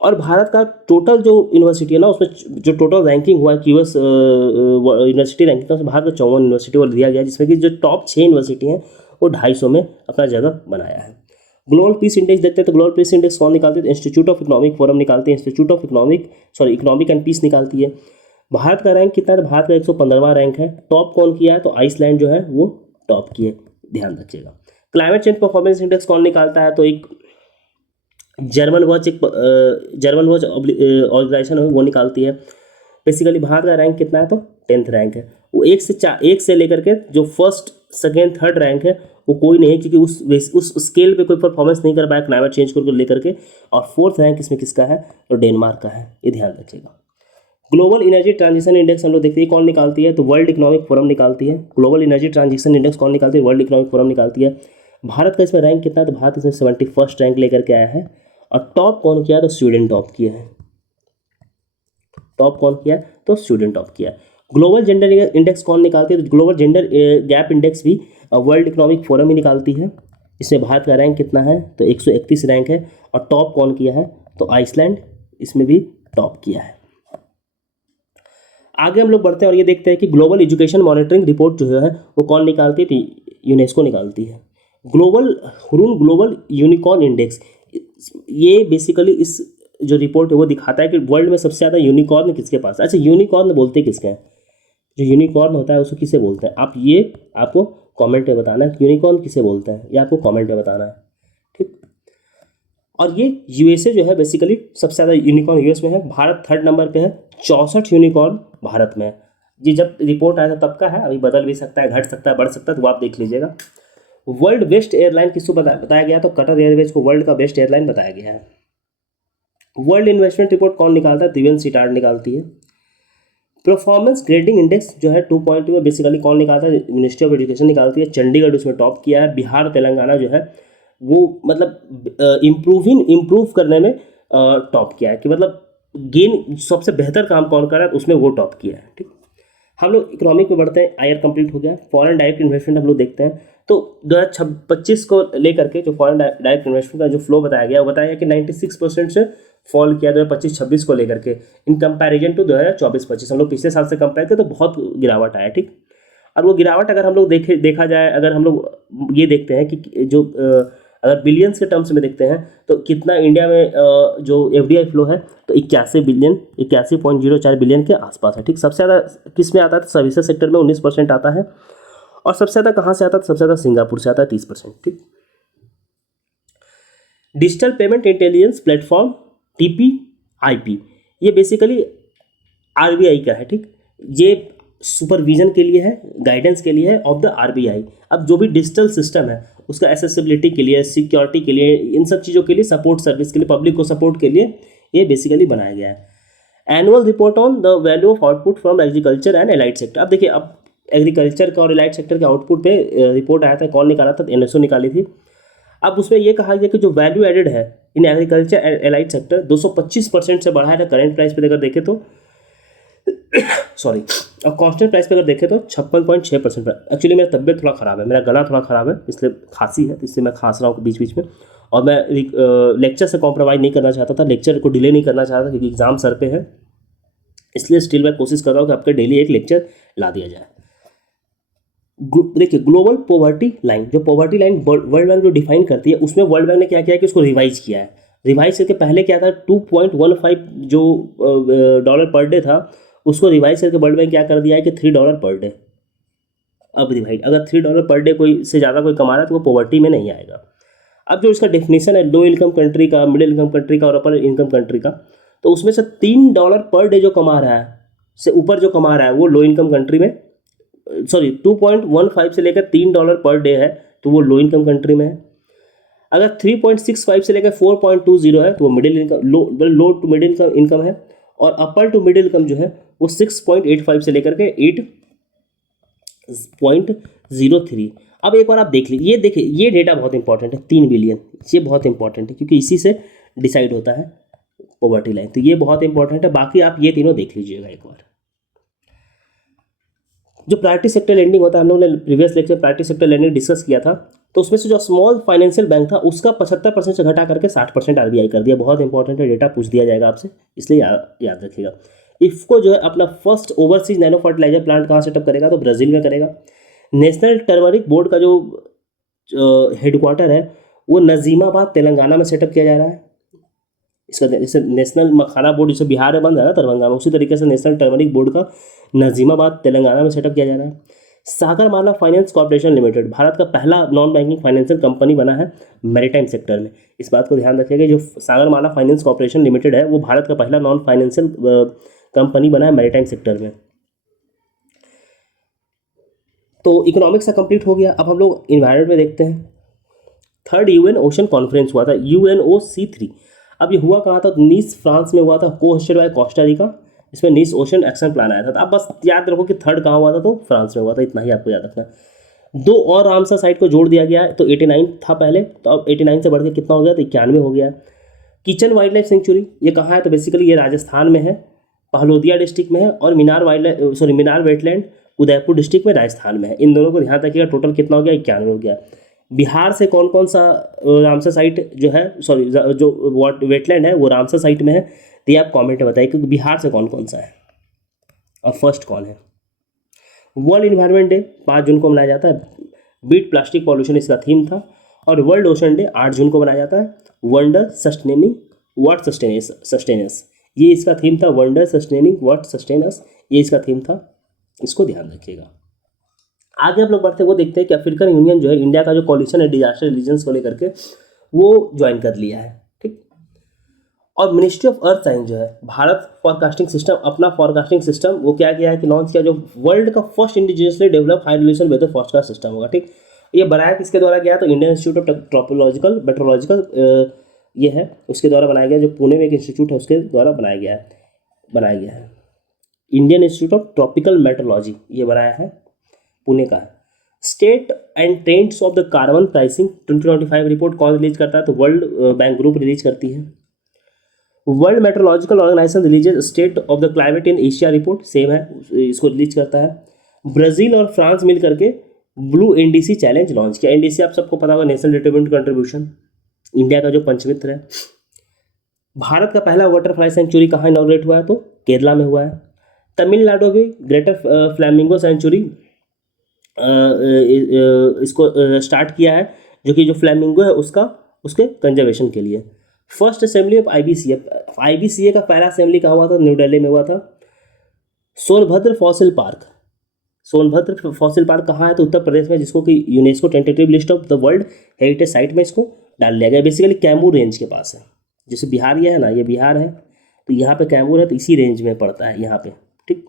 और भारत का टोटल जो यूनिवर्सिटी है ना, उसमें जो टोटल रैंकिंग हुआ है QS यूनिवर्सिटी रैंकिंग, उसमें भारत का 54 यूनिवर्सिटी को दिया गया, जिसमें कि जो टॉप 6 यूनिवर्सिटी हैं वो 250 में अपना जगह बनाया है। ग्लोबल पीस इंडेक्स देखते हैं, तो ग्लोबल पीस इंडेक्स कौन निकालते हैं? इंस्टीट्यूट ऑफ इकोनॉमिक फोरम निकालती है। Institute of economic and peace निकालती है। भारत का रैंक कितना है? भारत का 115वां रैंक है। टॉप कौन किया है? तो आइसलैंड जो है वो टॉप की है, ध्यान रखिएगा। क्लाइमेट चेंज परफॉर्मेंस इंडेक्स कौन निकालता है? तो एक जर्मन वॉच ऑर्गेनाइजेशन है वो निकालती है। बेसिकली भारत का रैंक कितना है? तो 10th रैंक है। वो एक से लेकर के जो फर्स्ट सेकेंड थर्ड रैंक है वो कोई नहीं है, क्योंकि उस स्केल पे कोई परफॉर्मेंस नहीं कर पाया क्लाइमेट चेंज को लेकर के। और फोर्थ रैंक इसमें किसका है, तो डेनमार्क का है, ये ध्यान रखिएगा। ग्लोबल एनर्जी ट्रांजिशन इंडेक्स हम लोग देखते हैं कौन निकालती है, तो वर्ल्ड इकोनॉमिक फोरम निकालती है। ग्लोबल एनर्जी ट्रांजिशन इंडेक्स कौन निकालती है, वर्ल्ड इकोनॉमिक फोरम निकालती है। भारत का इसमें रैंक कितना है, तो भारत इसमें 71st रैंक लेकर के आया है। और टॉप कौन किया है, तो स्वीडन टॉप किया है। टॉप कौन किया है, तो स्वीडन टॉप किया है। ग्लोबल जेंडर इंडेक्स कौन निकालती है, तो ग्लोबल जेंडर गैप इंडेक्स भी वर्ल्ड इकोनॉमिक फोरम ही निकालती है। इसमें भारत का रैंक कितना है, तो 131 रैंक है। और टॉप कौन किया है, तो आइसलैंड इसमें भी टॉप किया है। आगे हम लोग बढ़ते हैं और ये देखते हैं कि ग्लोबल एजुकेशन मॉनिटरिंग रिपोर्ट जो है वो कौन निकालती है, तो यूनेस्को निकालती है। ग्लोबल यूनिकॉर्न इंडेक्स, ये बेसिकली इस जो रिपोर्ट है वो दिखाता है कि वर्ल्ड में सबसे ज़्यादा यूनिकॉर्न किसके पास है। अच्छा, यूनिकॉर्न बोलते किसके हैं, जो यूनिकॉर्न होता है उसको किसे बोलते हैं, आपको कमेंट में बताना है कि यूनिकॉर्न किसे बोलते हैं, ये आपको कमेंट में बताना है, ठीक। और ये यूएसए जो है बेसिकली सबसे ज़्यादा यूनिकॉर्न यूएस में है। भारत थर्ड नंबर पे है, 64 यूनिकॉर्न भारत में है। ये जब रिपोर्ट आया था तब का है, अभी बदल भी सकता है, घट सकता है, बढ़ सकता है, तो आप देख लीजिएगा। वर्ल्ड बेस्ट एयरलाइन किसको बताया गया, तो कतर एयरवेज को वर्ल्ड का बेस्ट एयरलाइन बताया गया है। वर्ल्ड इन्वेस्टमेंट रिपोर्ट कौन निकालता है, दिव्यन सिटार निकालती है। परफॉर्मेंस ग्रेडिंग इंडेक्स जो है 2.2 में बेसिकली कौन निकालता है, मिनिस्ट्री ऑफ एजुकेशन निकालती है। चंडीगढ़ उसमें टॉप किया है। बिहार तेलंगाना जो है वो मतलब इम्प्रूव करने में टॉप किया है, कि मतलब गेन सबसे बेहतर काम कौन कर रहा है उसमें वो टॉप किया है, ठीक। हम लोग इकोनॉमिक में बढ़ते हैं, आईआर कंप्लीट हो गया। फॉरेन डायरेक्ट इन्वेस्टमेंट हम लोग देखते हैं, तो 2025 को लेकर के जो फॉरेन डायरेक्ट इन्वेस्टमेंट का जो फ्लो बताया गया वो बताया गया कि 96% से फॉल किया 2025-26 को लेकर के, इन कंपैरिजन टू 2024-25। हम लोग पिछले साल से कंपेयर करें तो बहुत गिरावट आया, ठीक। और वो गिरावट अगर हम लोग देखा जाए, अगर हम लोग ये देखते हैं कि जो अगर बिलियंस के टर्म्स में देखते हैं तो कितना इंडिया में जो एफडीआई फ्लो है, तो 81.04 बिलियन के आसपास है, ठीक। सबसे ज़्यादा किस में आता है, तो सर्विसेज सेक्टर में 19% आता है। और सबसे ज़्यादा कहाँ से आता है, तो सबसे ज़्यादा सिंगापुर से आता है 30%, ठीक। Digital payment intelligence platform TPIP, ये बेसिकली RBI का है, ठीक। ये सुपरविजन के लिए है, गाइडेंस के लिए है ऑफ द RBI। अब जो भी डिजिटल सिस्टम है उसका एसेसिबिलिटी के लिए, सिक्योरिटी के लिए, इन सब चीज़ों के लिए, सपोर्ट सर्विस के लिए, पब्लिक को सपोर्ट के लिए ये बेसिकली बनाया गया है। Annual report on the value of output from agriculture and allied sector. अब देखिए, अब एग्रीकल्चर का और एलाइड सेक्टर के आउटपुट पे रिपोर्ट आया था, कौन निकाला था, NSO निकाली थी। अब उसमें यह कहा गया कि जो वैल्यू एडेड है in agriculture and allied sector 225% से बढ़ा है करेंट प्राइस पे अगर देखें तो सॉरी, और कांस्टेंट प्राइस पे अगर देखें तो 56.6% पर। एक्चुअली मेरा तबियत थोड़ा ख़राब है, मेरा गला थोड़ा ख़राब है, इसलिए खांसी है, तो इसलिए मैं खांस रहा हूँ बीच बीच में। और मैं लेक्चर से कॉम्प्रोमाइज़ नहीं करना चाहता था, लेक्चर को डिले नहीं करना चाहता क्योंकि एग्ज़ाम सर पे है, इसलिए स्टिल मैं कोशिश कर रहा हूँ कि आपके डेली एक लेक्चर ला दिया जाए। देखिए, ग्लोबल पॉवर्टी लाइन, जो पॉवर्टी लाइन वर्ल्ड बैंक जो डिफाइन करती है, उसमें वर्ल्ड बैंक ने क्या किया है कि उसको रिवाइज किया है। रिवाइज करके पहले क्या था, 2.15 जो डॉलर पर डे था, उसको रिवाइज करके वर्ल्ड बैंक क्या कर दिया है कि $3 पर डे। अब रिवाइज, अगर $3 पर डे कोई से ज़्यादा कोई कमा रहा है तो वो पॉवर्टी में नहीं आएगा। अब जो इसका डेफिनेशन है लो इनकम कंट्री का, मिडिल इनकम कंट्री का और अपर इनकम कंट्री का, तो उसमें से $3 पर डे जो कमा रहा है से ऊपर जो कमा रहा है वो लो इनकम कंट्री में, सॉरी 2.15 से लेकर $3 पर डे है तो वो लो इनकम कंट्री में है। अगर 3.65 से लेकर 4.20 है तो वो middle income, low to middle income है। और अपर टू मिडिल इनकम जो है वो 6.85 से लेकर के 8.03। अब एक बार आप देख लीजिए, ये देखिए, ये डेटा बहुत इंपॉर्टेंट है, 3 बिलियन, ये बहुत इंपॉर्टेंट है क्योंकि इसी से डिसाइड होता है पॉवर्टी लाइन, तो ये बहुत इंपॉर्टेंट है। बाकी आप ये तीनों देख लीजिएगा एक बार। जो प्रायोरिटी सेक्टर लेंडिंग होता है, हम लोगों ने previous lecture priority sector lending discuss किया था, तो उसमें से जो स्मॉल फाइनेंशियल बैंक था उसका 75% से घटा करके 60% RBI कर दिया। बहुत इंपॉर्टेंट है, डेटा पूछ दिया जाएगा आपसे, इसलिए याद रखिएगा। इफ्को जो है अपना first overseas nano fertiliser plant कहाँ सेटअप करेगा, तो ब्राज़ील में करेगा। नेशनल टर्मरिक बोर्ड का जो हेडक्वार्टर है वो नजीमाबाद तेलंगाना में सेटअप किया जा रहा है। इसका जैसे नेशनल मखाना बोर्ड जैसे बिहार में बंद है ना दरभंगा में, उसी तरीके से नेशनल टर्मरिक बोर्ड का नजीमाबाद तेलंगाना में सेटअप किया जा रहा है। Sagarmala finance corporation limited Bharat का पहला नॉन बैंकिंग फाइनेंशियल कंपनी बना है मैरीटाइम सेक्टर में। इस बात को ध्यान रखिएगा, जो सागरमाला फाइनेंस कॉर्पोरेशन लिमिटेड है वो भारत का पहला नॉन फाइनेंशियल कंपनी बना है मैरीटाइम सेक्टर में। तो इकोनॉमिक्स का कंप्लीट हो गया। अब हम लोग इन्वायरमेंट में देखते हैं। थर्ड यूएन ओशन कॉन्फ्रेंस हुआ था, UNOC3। अब ये हुआ कहाँ था? नीस, फ्रांस में हुआ था, को होस्टेड बाय कोस्टा रिका। इसमें नीस ओशन एक्शन प्लान आया था। तो आप बस याद रखो कि थर्ड कहाँ हुआ था, तो फ्रांस में हुआ था, इतना ही आपको याद रखना है। 2 और रामसर साइट को जोड़ दिया गया है, तो 89 था पहले, तो अब 89 से बढ़ के कितना हो गया? तो 91 हो गया। किचन वाइल्ड लाइफ सेंचुरी ये कहाँ है? तो बेसिकली ये राजस्थान में है, पहलोदिया डिस्ट्रिक्ट में है, और मीनार वेटलैंड उदयपुर डिस्ट्रिक्ट में राजस्थान में है। इन दोनों को ध्यान रखिएगा। टोटल कितना हो गया? 91 हो गया। बिहार से कौन कौन सा रामसर साइट जो है, जो वेटलैंड है वो रामसर साइट में है, तो ये आप कमेंट में बताइए क्योंकि बिहार से कौन कौन सा है और फर्स्ट कौन है। वर्ल्ड इन्वायरमेंट डे 5 जून को मनाया जाता है, बीट प्लास्टिक पॉल्यूशन इसका थीम था। और वर्ल्ड ओशन डे 8 जून को मनाया जाता है, वंडर सस्टेनिंग वर्ल्ड सस्टेनेंस, ये इसका थीम था। वंडर सस्टेनिंग वर्ल्ड सस्टेनेंस, ये इसका थीम था, इसको ध्यान रखिएगा। आगे हम लोग बढ़ते हैं, वो देखते हैं कि अफ्रीकन यूनियन जो है, इंडिया का जो कॉलिशन है डिजास्टर रिलीजन्स को लेकर के, वो ज्वाइन कर लिया है, ठीक। और मिनिस्ट्री ऑफ अर्थ साइंस जो है, भारत फॉरकास्टिंग सिस्टम, अपना फॉरकास्टिंग सिस्टम वो क्या किया है कि लॉन्च किया, जो वर्ल्ड का first indigenously develop high resolution weather forecast system होगा, ठीक। ये बनाया किसके द्वारा गया? तो Indian Institute of Tropological Metrological ये है, उसके द्वारा बनाया गया, जो पुणे में एक इंस्टीट्यूट है उसके द्वारा बनाया गया है। Indian Institute of Tropical Metrology ये बनाया है, पुणे का है। State and trends of the carbon pricing 2025 report कौन रिलीज करता है? तो वर्ल्ड बैंक ग्रुप रिलीज करती है। World Metrological Organisation releases state of the climate in Asia report, same है, इसको रिलीज करता है। ब्राजील और फ्रांस मिल करके ब्लू एनडीसी चैलेंज लॉन्च किया। एनडीसी आप सबको पता होगा, नेशनल डिटरमिनेंट कंट्रीब्यूशन, इंडिया का जो पंचमित्र है। भारत का पहला बटरफ्लाई सेंचुरी कहाँ इनॉग्रेट हुआ है? तो केरला में हुआ है। तमिलनाडु में ग्रेटर फ्लैमिंगो सेंचुरी इसको स्टार्ट किया है, जो कि जो फ्लैमिंगो है उसके कंजर्वेशन के लिए। फर्स्ट असेंबली ऑफ आईबीसीए का पहला असेंबली कहाँ हुआ था? न्यू दिल्ली में हुआ था। सोनभद्र फॉसिल पार्क कहाँ है? तो उत्तर प्रदेश में, जिसको कि UNESCO tentative list of the world heritage site में इसको डाल दिया गया। बेसिकली कैमूर रेंज के पास है, जैसे बिहार ये है ना, ये बिहार है, तो यहाँ पे कैमूर है, तो इसी रेंज में पड़ता है यहाँ पे, ठीक।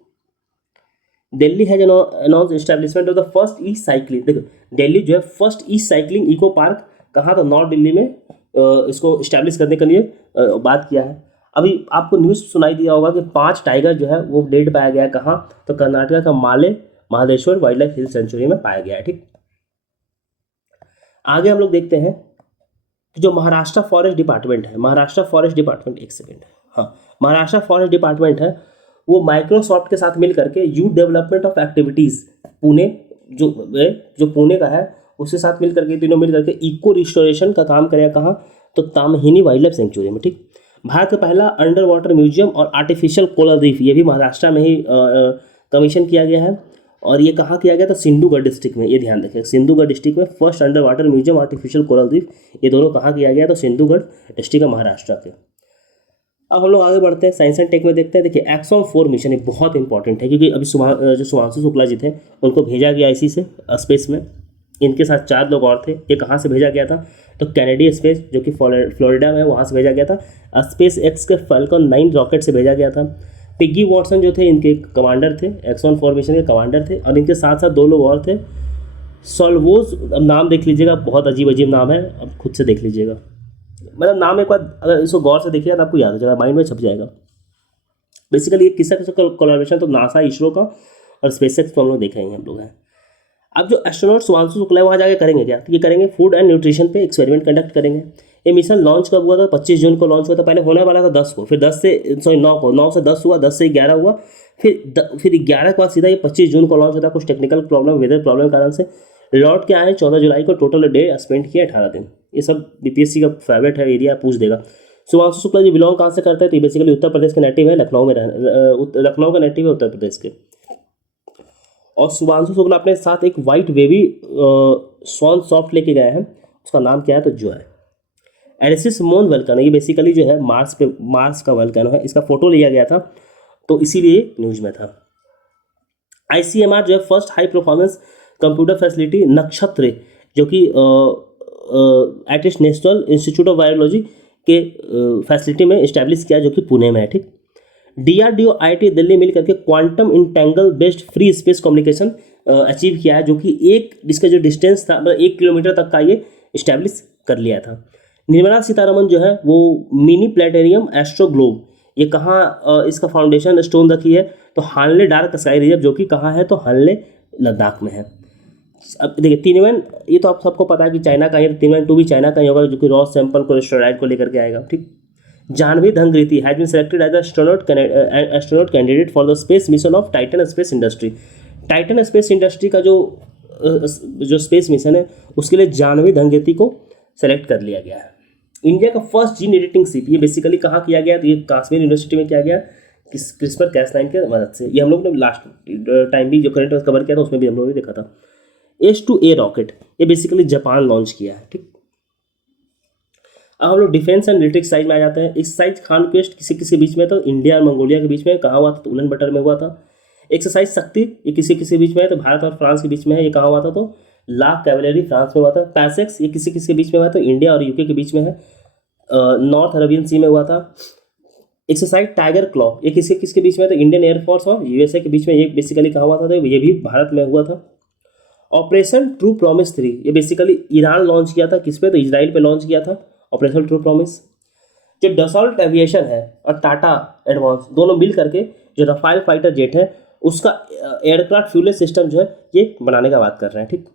Delhi has announce establishment of the first E cycling, देखो दिल्ली जो है फर्स्ट ई साइकिलिंग इको पार्क कहाँ था? नॉर्थ दिल्ली में इसको इस्टेब्लिश करने के लिए बात किया है। अभी आपको न्यूज़ सुनाई दिया होगा कि 5 टाइगर जो है वो डेड पाया गया है, कहाँ? तो कर्नाटक का माले महादेश्वर वाइल्ड लाइफ हिल सेंचुरी में पाया गया है, ठीक। आगे हम लोग देखते हैं जो महाराष्ट्र फॉरेस्ट डिपार्टमेंट है, एक सेकेंड, हाँ, महाराष्ट्र फॉरेस्ट डिपार्टमेंट है, वो माइक्रोसॉफ्ट के साथ मिल करके you development of activities Pune जो पुणे का है उसके साथ मिल करके, तीनों मिल करके इको रिस्टोरेशन का काम करेगा। कहाँ? तो तामहिनी वाइल्ड लाइफ सेंचुरी में, ठीक। भारत का पहला अंडर वाटर म्यूजियम और आर्टिफिशियल कोरल रीफ, ये भी महाराष्ट्र में ही कमीशन किया गया है। और ये कहाँ किया गया? तो सिंधुगढ़ डिस्ट्रिक्ट में, ये ध्यान रखें, सिंधुगढ़ डिस्ट्रिक्ट में first under water museum, artificial coral reef, ये दोनों कहाँ किया गया? तो सिंधुगढ़ डिस्ट्रिक्ट है महाराष्ट्र के। अब हम लोग आगे बढ़ते हैं, साइंस एंड टेक में देखते हैं। देखिए एक्सॉन 4 मिशन ये बहुत इंपॉर्टेंट है, क्योंकि अभी जो शुभांशु शुक्ला जी थे उनको भेजा गया इसी से स्पेस में, इनके साथ 4 लोग और थे। ये कहाँ से भेजा गया था? तो कैनेडी स्पेस, जो कि फ्लोरिडा में है, वहाँ से भेजा गया था। स्पेस एक्स के फाल्कन 9 रॉकेट से भेजा गया था। पिग्गी वॉटसन जो थे इनके कमांडर थे, एक्सॉन 4 मिशन के कमांडर थे, और इनके साथ साथ 2 लोग और थे, सोल्वोज, अब नाम देख लीजिएगा, बहुत अजीब अजीब नाम है, अब खुद से देख लीजिएगा, मतलब नाम एक बार अगर इसको गौर से देखिएगा तो आपको याद हो जाएगा, माइंड में छप जाएगा। बेसिकली ये किसका कोलैबोरेशन? तो नासा, इसरो का और स्पेसएक्स को हम लोग देख रहे हैं हम लोग हैं। अब जो एस्ट्रोनॉट शुभांशु शुक्ला वहाँ जाके करेंगे क्या? तो ये करेंगे फूड एंड न्यूट्रिशन पे एक्सपेरिमेंट कंडक्ट करेंगे। ये मिशन लॉन्च कब हुआ था? 25 जून को लॉन्च हुआ था। पहले होने वाला था 10 को, फिर 9 से 10 हुआ, 10 से 11 हुआ, फिर 11 के बाद सीधा ये 25 जून को लॉन्च होता। कुछ टेक्निकल प्रॉब्लम, वेदर प्रॉब्लम के कारण से लौट के आए 14 जुलाई को। टोटल डे स्पेंड किया 18 दिन। ये सब बीपीएससी का फेवरेट है एरिया, पूछ देगा। शुभांशु शुक्ला जी बिलोंग कहाँ से करते हैं? तो ये बेसिकली उत्तर प्रदेश के नेटिव है, लखनऊ का नेटिव है उत्तर प्रदेश के। और शुभांशु शुक्ला अपने साथ एक वाइट बेबी स्वॉन सॉफ्ट लेके गए हैं, उसका नाम क्या है? तो जॉय। एलिसिस मून वल्केनो, ये बेसिकली जो है मार्स का वल्केनो है, इसका फोटो लिया गया था, तो इसीलिए न्यूज में था। ICMR जो है first high performance computer facility Nakshatra, जो कि at National Institute of Virology के फैसिलिटी में इस्टेब्लिश किया, जो कि पुणे में है, ठीक। DRDO IIT दिल्ली मिल करके quantum entangle based free space communication achieve किया है, जो कि इसका जो डिस्टेंस था मतलब 1 किलोमीटर तक का ये इस्टेब्लिश कर लिया था। निर्मला सीतारमन जो है वो मिनी प्लेनेटोरियम एस्ट्रो ग्लोब, ये कहाँ इसका फाउंडेशन स्टोन रखी है, तो हानले डार्क स्काई रिजर्व, जो कि कहाँ है, तो हानले लद्दाख में है। अब देखिए तीनवें, ये तो आप सबको पता है कि चाइना का ही, तीनवें 2 भी चाइना का ही होगा, जो कि रॉ सैंपल को एस्ट्रोनॉट को लेकर के आएगा। ठीक, Jahnavi Dhangriti has been selected as astronaut candidate for the space mission of Titan space industry. Titan space industry का जो स्पेस मिशन है उसके लिए जानवी धनगृति को सेलेक्ट कर लिया गया है। इंडिया का फर्स्ट जीन एडिटिंग शिप, ये बेसिकली कहाँ किया गया, तो ये कश्मीर यूनिवर्सिटी में किया गया क्रिस्पर Cas9 के मदद से। ये हम लोग ने लास्ट टाइम भी जो करंट अफेयर्स कवर किया था उसमें भी हम लोगों ने देखा था। H2A रॉकेट, ये बेसिकली जापान लॉन्च किया है। ठीक, अब हम लोग डिफेंस एंड मिलिट्री साइड में आ जाते हैं। इस साइड कॉन्क्वेस्ट किसी किसी बीच में, तो इंडिया और मंगोलिया के बीच में कहाँ हुआ था, तो उलन बटर में हुआ था। एक्सरसाइज शक्ति, ये किसी किसी बीच में है, तो भारत और फ्रांस के बीच में है, ये कहाँ हुआ था, तो ला कैवलरी फ्रांस में हुआ था। पैसेक्स, ये किसी किसी के बीच में हुआ, तो इंडिया और यूके के बीच में है, नॉर्थ अरेबियन सी में हुआ था। एक्सरसाइज टाइगर क्लॉ, ये किसके बीच में, तो इंडियन एयरफोर्स और यूएसए के बीच में, ये बेसिकली कहाँ हुआ था, तो ये भी भारत में हुआ था। ऑपरेशन ट्रू प्रॉमिस 3, ये बेसिकली ईरान लॉन्च किया था, किस पे, तो इजराइल पे लॉन्च किया था ऑपरेशन ट्रू प्रॉमिस। जो डसॉल्ट एविएशन है और टाटा एडवांस दोनों मिल करके जो रफाइल फाइटर जेट है उसका एयरक्राफ्ट फ्यूलेज सिस्टम जो है ये बनाने का बात कर रहे हैं। ठीक,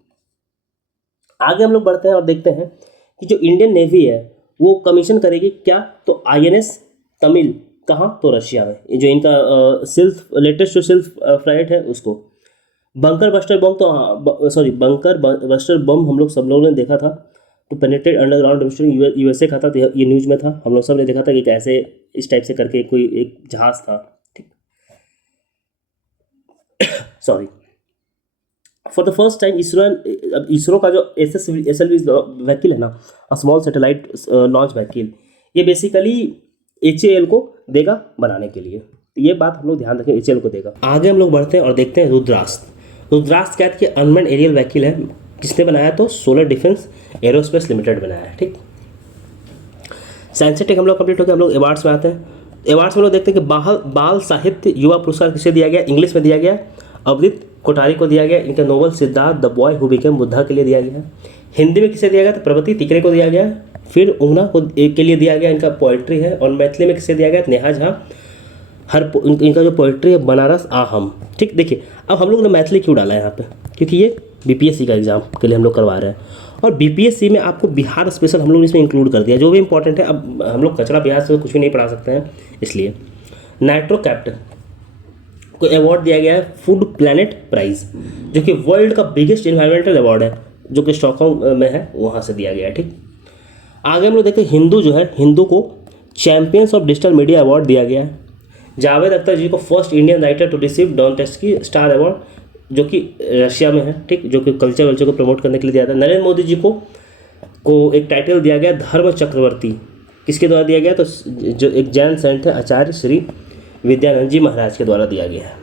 आगे हम लोग बढ़ते हैं और देखते हैं कि जो इंडियन नेवी है वो कमीशन करेगी क्या, तो INS तमिल, कहाँ, तो रशिया में, जो इनका लेटेस्ट जो सिल्फ फ्लाइट है उसको। बंकर बस्टर बम, तो बंकर बस्टर बम हम लोग सब लोगों ने देखा था, तो पेनिट्रेट अंडरग्राउंड USA का था, तो ये न्यूज़ में था, हम लोग सब ने देखा था कि कैसे इस टाइप से करके कोई एक जहाज था। ठीक, sorry, for the first time ISRO का जो SLV व्हीकल है ना, स्मॉल सैटेलाइट लॉन्च व्हीकल, ये बेसिकली HAL को देगा बनाने के लिए, ये बात हम लोग ध्यान रखें, HAL को देगा। आगे हम लोग बढ़ते हैं और देखते हैं रुद्रास्त्र कैट के अनमैन्ड एरियल व्हीकल है, किसने बनाया, तो सोलर डिफेंस एरोस्पेस लिमिटेड बनाया है। ठीक, साइंस टेक हम लोग कंप्लीट हो गया, हम लोग अवार्ड्स में आते हैं। अवार्ड्स में लोग देखते हैं कि बाल साहित्य युवा पुरस्कार किसे दिया गया, इंग्लिश में दिया गया अवधीत कोठारी को दिया गया, इनका novel Siddharth the boy who became Buddha के लिए दिया गया। हिंदी में किसे दिया गया, तो प्रभति तिकरे को दिया गया। फिर उंगना को के लिए दिया गया, इनका पोइट्री है। और मैथिली में किसे दिया गया, नेहा झा, इनका जो पोइट्री है बनारस आहम। ठीक, देखिए अब हम लोग ने मैथिली क्यों डाला है यहाँ पे, क्योंकि ये BPSC का एग्जाम के लिए हम लोग करवा रहे हैं, और BPSC में आपको बिहार स्पेशल हम लोग इसमें इंक्लूड कर दिया, जो भी इंपॉर्टेंट है। अब हम लोग कचरा बिहार से कुछ भी नहीं पढ़ा सकते हैं, इसलिए नाइट्रो कैप्टन को अवार्ड दिया गया है फूड प्लैनेट प्राइज, जो कि वर्ल्ड का बिगेस्ट इन्वायरमेंटल अवार्ड है, जो कि स्टॉकहोम में है, वहाँ से दिया गया है। ठीक, आगे हम लोग देखते हैं हिंदू जो है, हिंदू को champions of digital media award दिया गया है। जावेद अख्तर जी को first Indian writer to receive Dostoevsky star award, जो कि रशिया में है। ठीक, जो कि कल्चर को प्रमोट करने के लिए दिया था। नरेंद्र मोदी जी को एक टाइटल दिया गया धर्म चक्रवर्ती, किसके द्वारा दिया गया, तो जो एक जैन संत है आचार्य श्री विद्यानंद जी महाराज के द्वारा दिया गया है।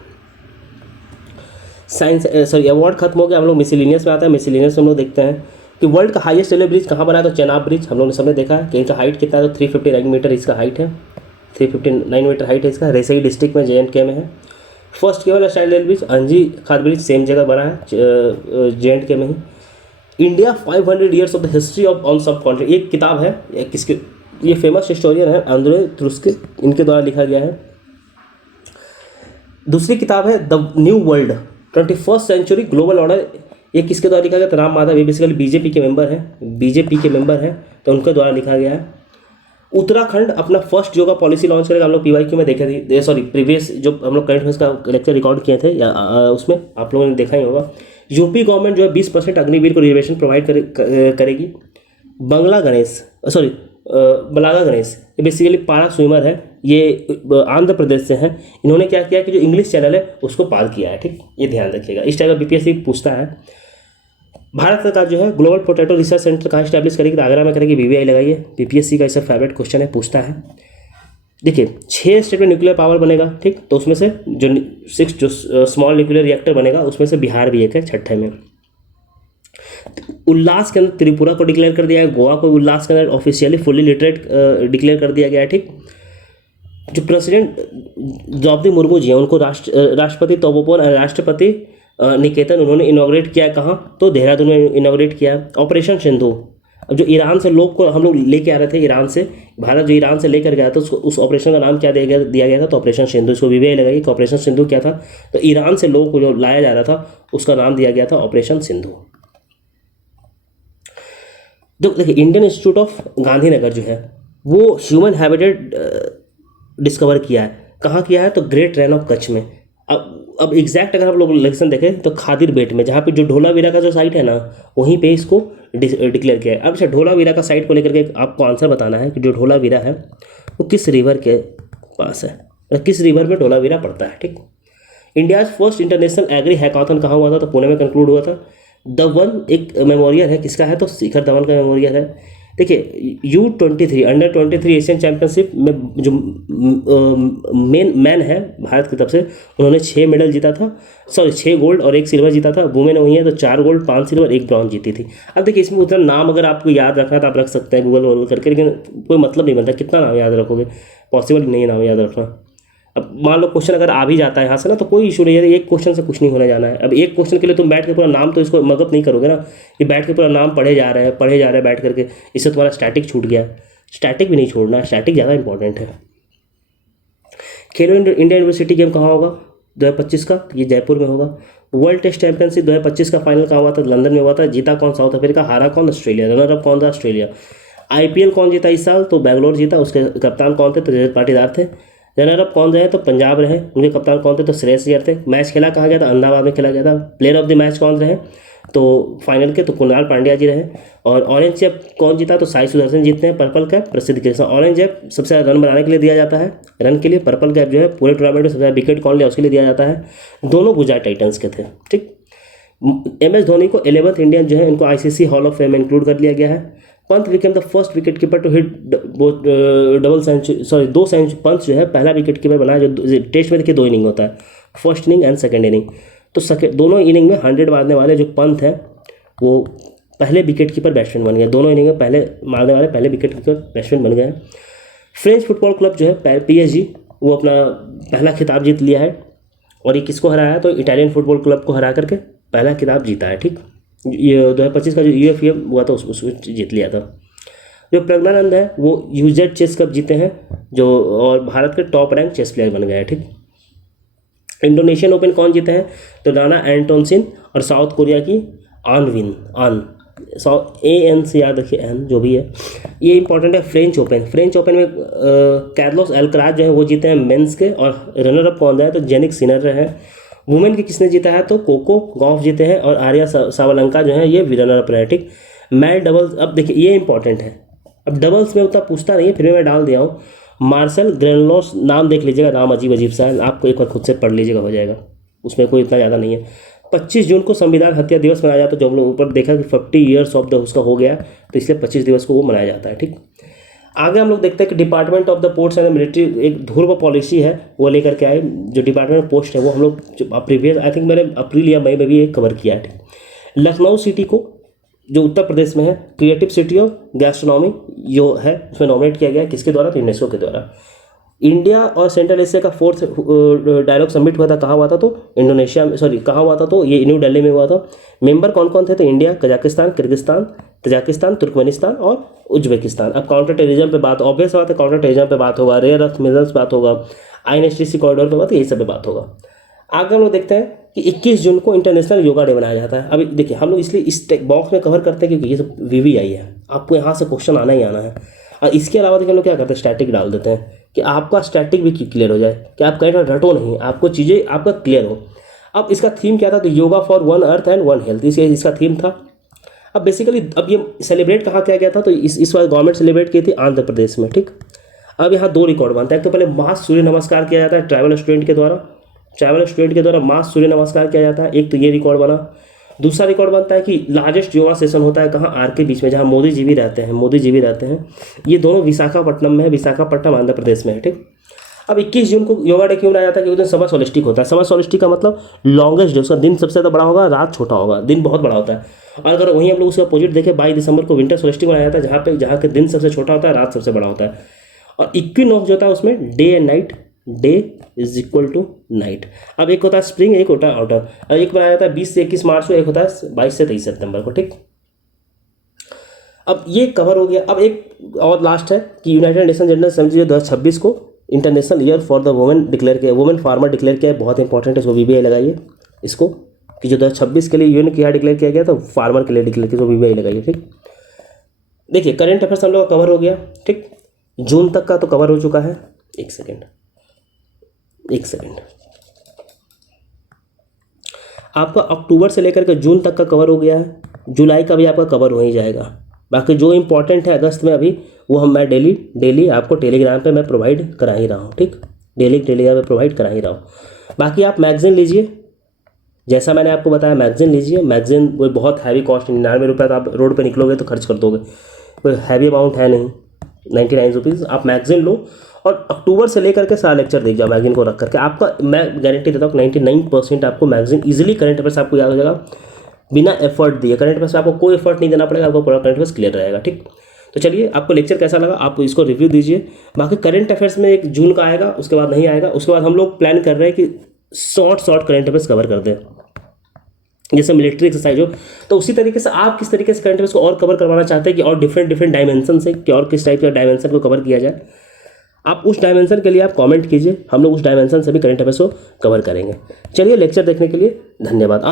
अवार्ड खत्म हो गया, हम लोग मिसलिनियस में आते हैं। मिसलिनियस में हम लोग देखते हैं कि वर्ल्ड का हाईएस्ट रेलवे ब्रिज कहाँ बना है, तो चेनाब ब्रिज। हम लोग ने सबने देखा है कि इनका हाइट कितना है, तो 359 मीटर इसका हाइट है, 359 मीटर हाइट है इसका। रेसई डिस्ट्रिक्ट में JNK में है। फर्स्ट केवल स्टाइल रेल ब्रिज अंजी खाद ब्रिज सेम जगह बना है, JNK में ही। India 500 years of the history of on subcontinent, एक किताब है, किसके, ये फेमस हिस्टोरियन है आंद्रे तुर्स्की, इनके द्वारा लिखा गया है। दूसरी किताब है the new world 21st century global order, ये किसके द्वारा लिखा गया, तो राम माधव, ये बेसिकली बीजेपी के मेंबर हैं, तो उनके द्वारा लिखा गया है। उत्तराखंड अपना फर्स्ट योगा पॉलिसी लॉन्च करेगा, हम लोग PYQ में देखे थे, प्रीवियस जो हम लोग करंट अफेयर्स का लेक्चर रिकॉर्ड किए थे उसमें आप लोगों ने देखा ही होगा। यूपी गवर्नमेंट जो है 20% अग्निवीर को रिजर्वेशन प्रोवाइड करेगी। बलागा गणेश ये बेसिकली पारा स्विमर है, ये आंध्र प्रदेश से है। इन्होंने क्या किया कि जो इंग्लिश चैनल है उसको पार किया है। ठीक, ये ध्यान रखिएगा, इस टाइप का BPSC पूछता है। भारत सरकार जो है ग्लोबल पोटैटो रिसर्च सेंटर कहाँ स्टैब्लिश करेगी, तो आगरा में करेगी। BBI लगाइए, BPSC का इसका फेवरेट क्वेश्चन है, पूछता है। देखिए 6 स्टेट में न्यूक्लियर पावर बनेगा। ठीक, तो उसमें से जो 6 जो स्मॉल न्यूक्लियर रिएक्टर बनेगा उसमें से बिहार भी एक है, 6ठे में। उल्लास के अंदर त्रिपुरा को डिक्लेयर कर दिया है, गोवा को उल्लास के अंदर ऑफिशियली फुल्ली लिटरेट डिक्लेयर कर दिया गया है। ठीक, जो प्रेसिडेंट द्रौपदी मुर्मू जी हैं उनको राष्ट्रपति तपोवन और राष्ट्रपति निकेतन उन्होंने इनॉग्रेट किया कहाँ, तो देहरादून में इनॉग्रेट किया। ऑपरेशन सिंधु, अब जो ईरान से लोग को हम लोग लेके आ रहे थे, ईरान से भारत जो ईरान से लेकर गया था, उसको उस ऑपरेशन का नाम क्या दिया गया था, तो ऑपरेशन सिंधु। इसको वीवीआई लगाई कि ऑपरेशन सिंधु क्या था, तो ईरान से लोगों को जो लाया जा रहा था उसका नाम दिया गया था ऑपरेशन सिंधु। तो देखिए इंडियन इंस्टीट्यूट ऑफ गांधीनगर जो है वो ह्यूमन हैबिटेट डिस्कवर किया है। कहाँ किया है, तो ग्रेट रैन ऑफ कच्छ में। अब एग्जैक्ट अगर हम लोग लोकेशन देखें तो खादिर बेट में, जहाँ पे जो ढोलावीरा का जो साइट है ना, वहीं पे इसको डिक्लेयर किया है। अब अच्छा ढोलावीरा का साइट को लेकर के आपको आंसर बताना है कि जो ढोलावीरा है वो किस रिवर के पास है, किस रिवर में ढोलावीरा पड़ता है। ठीक, India's first international agri hackathon कहाँ हुआ था, तो पुणे में कंक्लूड हुआ था। धवन एक मेमोरियल है, किसका है, तो शिखर धवन का मेमोरियल है। देखिए U23 अंडर 23 एशियन चैंपियनशिप में जो मैन है भारत की तरफ से, उन्होंने 6 मेडल जीता था, 6 गोल्ड और 1 सिल्वर जीता था। वुमेन हुई है तो 4 गोल्ड 5 सिल्वर 1 ब्रॉन्ज जीती थी। अब देखिए इसमें उतना नाम अगर आपको याद रखना है तो आप रख सकते हैं गूगल करके, लेकिन कोई मतलब नहीं बनता, कितना नाम याद रखोगे, पॉसिबल नहीं है नाम याद रखना। अब मान लो क्वेश्चन अगर आ भी जाता है यहाँ से ना, तो कोई इशू नहीं है, एक क्वेश्चन से कुछ नहीं होने जाना है। अब एक क्वेश्चन के लिए तुम बैठ के पूरा नाम तो इसको मगअप नहीं करोगे ना, कि बैठ के पूरा नाम पढ़े जा रहे हैं बैठ करके, इससे तुम्हारा स्टैटिक छूट गया। स्टैटिक भी नहीं छोड़ना, स्टैटिक ज़्यादा इंपॉर्टेंट है। खेलो इंडिया यूनिवर्सिटी गेम कहाँ होगा 2025 का, ये जयपुर में होगा। वर्ल्ड टेस्ट चैंपियनशिप 2025 का फाइनल कहाँ हुआ था, लंदन में हुआ था। जीता कौन, साउथ अफ्रीका। हारा कौन, ऑस्ट्रेलिया। रनर अप कौन था, ऑस्ट्रेलिया। IPL कौन जीता इस साल, तो बैंगलोर जीता, उसके कप्तान कौन थे, तो रजत पाटीदार थे। रनर अप कौन रहे, तो पंजाब रहे, उनके कप्तान कौन थे, तो श्रेयस अय्यर थे। मैच खेला कहाँ गया था, अहमदाबाद में खेला गया था। प्लेयर ऑफ द मैच कौन रहे, तो फाइनल के तो कुणाल पांड्या जी रहे। और ऑरेंज कैप कौन जीता, तो साई सुदर्शन जीतते हैं। पर्पल कैप प्रसिद्ध कृष्णा। ऑरेंज कैप सबसे ज़्यादा रन बनाने के लिए दिया जाता है, रन के लिए। पर्पल कैप जो है पूरे टूर्नामेंट में सबसे ज़्यादा विकेट कौन लिया उसके लिए दिया जाता है। दोनों गुजरात टाइटंस के थे। ठीक, MS धोनी को 11th इंडियन जो है इनको ICC हॉल ऑफ फेम में इंक्लूड कर लिया गया है। Pant became the first wicket keeper to hit double century, sorry 2 century. Pant जो है पहला विकेट कीपर बना जो टेस्ट में देखिए 2 इनिंग होता है, first inning and second inning. तो दोनों इनिंग में 100 मारने वाले जो पंत है वो पहले विकेट कीपर बैट्समैन बन गए। दोनों इनिंग में पहले मारने वाले पहले विकेट कीपर बैट्समैन बन गए। फ्रेंच फुटबॉल क्लब जो है PSG वो अपना पहला खिताब जीत लिया है। और ये किसको हराया है, तो इटालियन फुटबॉल क्लब को हरा करके पहला खिताब जीता है। ठीक, ये 2025 का जो UEFA हुआ था उसको जीत लिया था। जो प्रज्ञानंद है वो UZ चेस कप जीते हैं जो, और भारत के टॉप रैंक चेस प्लेयर बन गए हैं। ठीक, इंडोनेशियन ओपन कौन जीते हैं, तो राना एंटोनसिन और साउथ कोरिया की आन AN से याद रखिए, एन जो भी है, ये इंपॉर्टेंट है। फ्रेंच ओपन में कार्लोस अल्कराज जो है वो जीते हैं मेंस के, और रनर अप कौन है, तो जेनिक सिनर रहे। वुमेन के किसने जीता है, तो कोको गॉफ जीते हैं, और आर्या सावलंका जो है ये रनर अप रहे। ठीक, मैन डबल्स, अब देखिए ये इंपॉर्टेंट है। अब डबल्स में उतना पूछता नहीं है, फिर भी मैं डाल दिया हूँ। मार्शल ग्रेनलोस, नाम देख लीजिएगा, नाम अजीब सा है, आपको एक बार खुद से पढ़ लीजिएगा, हो जाएगा, उसमें कोई इतना ज़्यादा नहीं है। 25 जून को संविधान हत्या दिवस मनाया जाता है, जो हम लोग ऊपर देखा कि 50 ईयर्स ऑफ द उसका हो गया, तो इसलिए 25 दिवस को वो मनाया जाता है। ठीक, आगे हम लोग देखते हैं कि department of the ports and military एक ध्रुव पॉलिसी है वो लेकर के आए। जो डिपार्टमेंट ऑफ पोस्ट है वो हम लोग प्रीवियस आई थिंक मैंने अप्रैल या मई में भी कवर किया है। लखनऊ सिटी को जो उत्तर प्रदेश में है क्रिएटिव सिटी ऑफ गैस्ट्रोनॉमी जो है उसमें नॉमिनेट किया गया, किसके द्वारा, तो यूनेस्को के द्वारा। इंडिया और सेंट्रल एशिया का 4th डायलॉग समिट हुआ था, कहाँ हुआ था, तो इंडोनेशिया में, सॉरी कहाँ हुआ था, तो ये न्यू दिल्ली में हुआ था। मेंबर कौन कौन थे, तो India, Kazakhstan, Kyrgyzstan, Tajikistan, Turkmenistan और उज्बेकिस्तान। अब काउंटर टेररिज्म पे बात, ऑब्वियस बात है, काउंटर टेररिज्म पे बात होगा, रेयर अर्थ मिनरल्स बात होगा, INSTC कॉरिडोर पे बात, यही सब पे बात होगा। आगे हम लोग देखते हैं कि 21 जून को इंटरनेशनल योगा डे मनाया जाता है। अभी देखिए हम लोग इसलिए इस बॉक्स में कवर करते हैं क्योंकि ये सब VVI है, आपको यहाँ से क्वेश्चन आना ही आना है। और इसके अलावा देखिए हम लोग क्या करते हैं, स्टैटिक डाल देते हैं कि आपका स्टैटिक भी क्लियर हो जाए, कि आप कहीं रटो नहीं, आपको चीज़ें आपका क्लियर हो। अब इसका थीम क्या था, तो yoga for 1 earth and 1 health, इसका थीम था। अब बेसिकली अब ये सेलिब्रेट कहाँ किया गया था, तो इस बार गवर्नमेंट सेलिब्रेट की थी आंध्र प्रदेश में। ठीक, अब यहाँ 2 रिकॉर्ड बनता है। एक तो पहले मास सूर्य नमस्कार किया जाता है ट्राइबल स्टूडेंट के द्वारा मास सूर्य नमस्कार किया जाता है, एक तो ये रिकॉर्ड बना। दूसरा रिकॉर्ड बनता है कि लार्जेस्ट योगा सेशन होता है कहाँ, आर के बीच में, जहाँ मोदी जी भी रहते हैं। ये दोनों विशाखापट्टनम में है, विशाखापट्टनम आंध्र प्रदेश में है। ठीक, अब 21 जून को योगा डे क्यों मनाया जाता है, कि उस दिन समर सोलिस्टिक होता है। समर सोलिस्टिक का मतलब लॉन्गेस्ट डे, उसका दिन सबसे ज़्यादा बड़ा होगा, रात छोटा होगा, दिन बहुत बड़ा होता है। और अगर वहीं हम लोग उसका अपोजिट देखें, 22 दिसंबर को विंटर सोलिस्टिक मनाया जाता है, जहाँ के दिन सबसे छोटा होता है, रात सबसे बड़ा होता है। और इक्विनॉक्स जो होता है उसमें day and night day is equal to night. अब एक होता है स्प्रिंग, एक होता है आउटर। अब एक बनाया जाता है 20 से 21 मार्च को, एक होता है 22 से 23 सितंबर को, ठीक। अब ये कवर हो गया। अब एक और लास्ट है कि यूनाइटेड नेशन जनरल असेंबली 2026 को international year for the women declare किया, वुमेन फार्मर डिक्लेयर किया है। बहुत इंपॉर्टेंट है, इसको VBI लगाइए इसको, कि जो 2026 के लिए यूएन क्या डिक्लेयर किया गया था, फार्मर के लिए डिक्लेयर किया, तो VBI लगाइए, ठीक। देखिए करंट अफेयर्स हम लोग का कवर हो गया, ठीक। जून तक का तो कवर हो चुका है। एक सेकेंड आपका अक्टूबर से लेकर के जून तक का कवर हो गया है। जुलाई का भी आपका कवर हो ही जाएगा। बाकी जो इंपॉर्टेंट है अगस्त में अभी, वो मैं डेली आपको टेलीग्राम पे मैं प्रोवाइड करा ही रहा हूँ, ठीक। डेली टेलीग्राम पे प्रोवाइड करा ही रहा हूँ। बाकी आप मैगजीन लीजिए, जैसा मैंने आपको बताया मैगजीन लीजिए। मैगजीन वो बहुत हैवी कॉस्ट, 99 रुपये, तो आप रोड पे निकलोगे तो खर्च कर दोगे, कोई हैवी अमाउंट है नहीं। 99 रुपीज़ आप मैगजीन लो और अक्टूबर से लेकर के सारा लेक्चर देख जाओ मैगजीन को रख करके। आपका मैं गारंटी देता हूँ 99% आपको मैगजीन ईजिली करंट अफेयर्स आपको याद हो जाएगा बिना एफर्ट दिए। करंट अफेयर्स आपको कोई एफर्ट नहीं देना पड़ेगा, आपको पूरा करंट अफेयर्स क्लियर रहेगा, ठीक। तो चलिए आपको लेक्चर कैसा लगा आप इसको रिव्यू दीजिए। बाकी करंट अफेयर्स में एक जून का आएगा, उसके बाद नहीं आएगा। उसके बाद हम लोग प्लान कर रहे हैं कि शॉर्ट करंट अफेयर्स कवर कर दें, जैसे मिलिट्री एक्सरसाइज हो। तो उसी तरीके से आप किस तरीके से करंट अफेयर्स को और कवर करवाना चाहते हैं कि और डिफरेंट डायमेंशन से कि और किस टाइप के डायमेंशन को कवर किया जाए, आप उस डायमेंशन के लिए आप कमेंट कीजिए, हम लोग उस डायमेंशन से भी करंट अफेयर्स को कवर करेंगे। चलिए लेक्चर देखने के लिए धन्यवाद।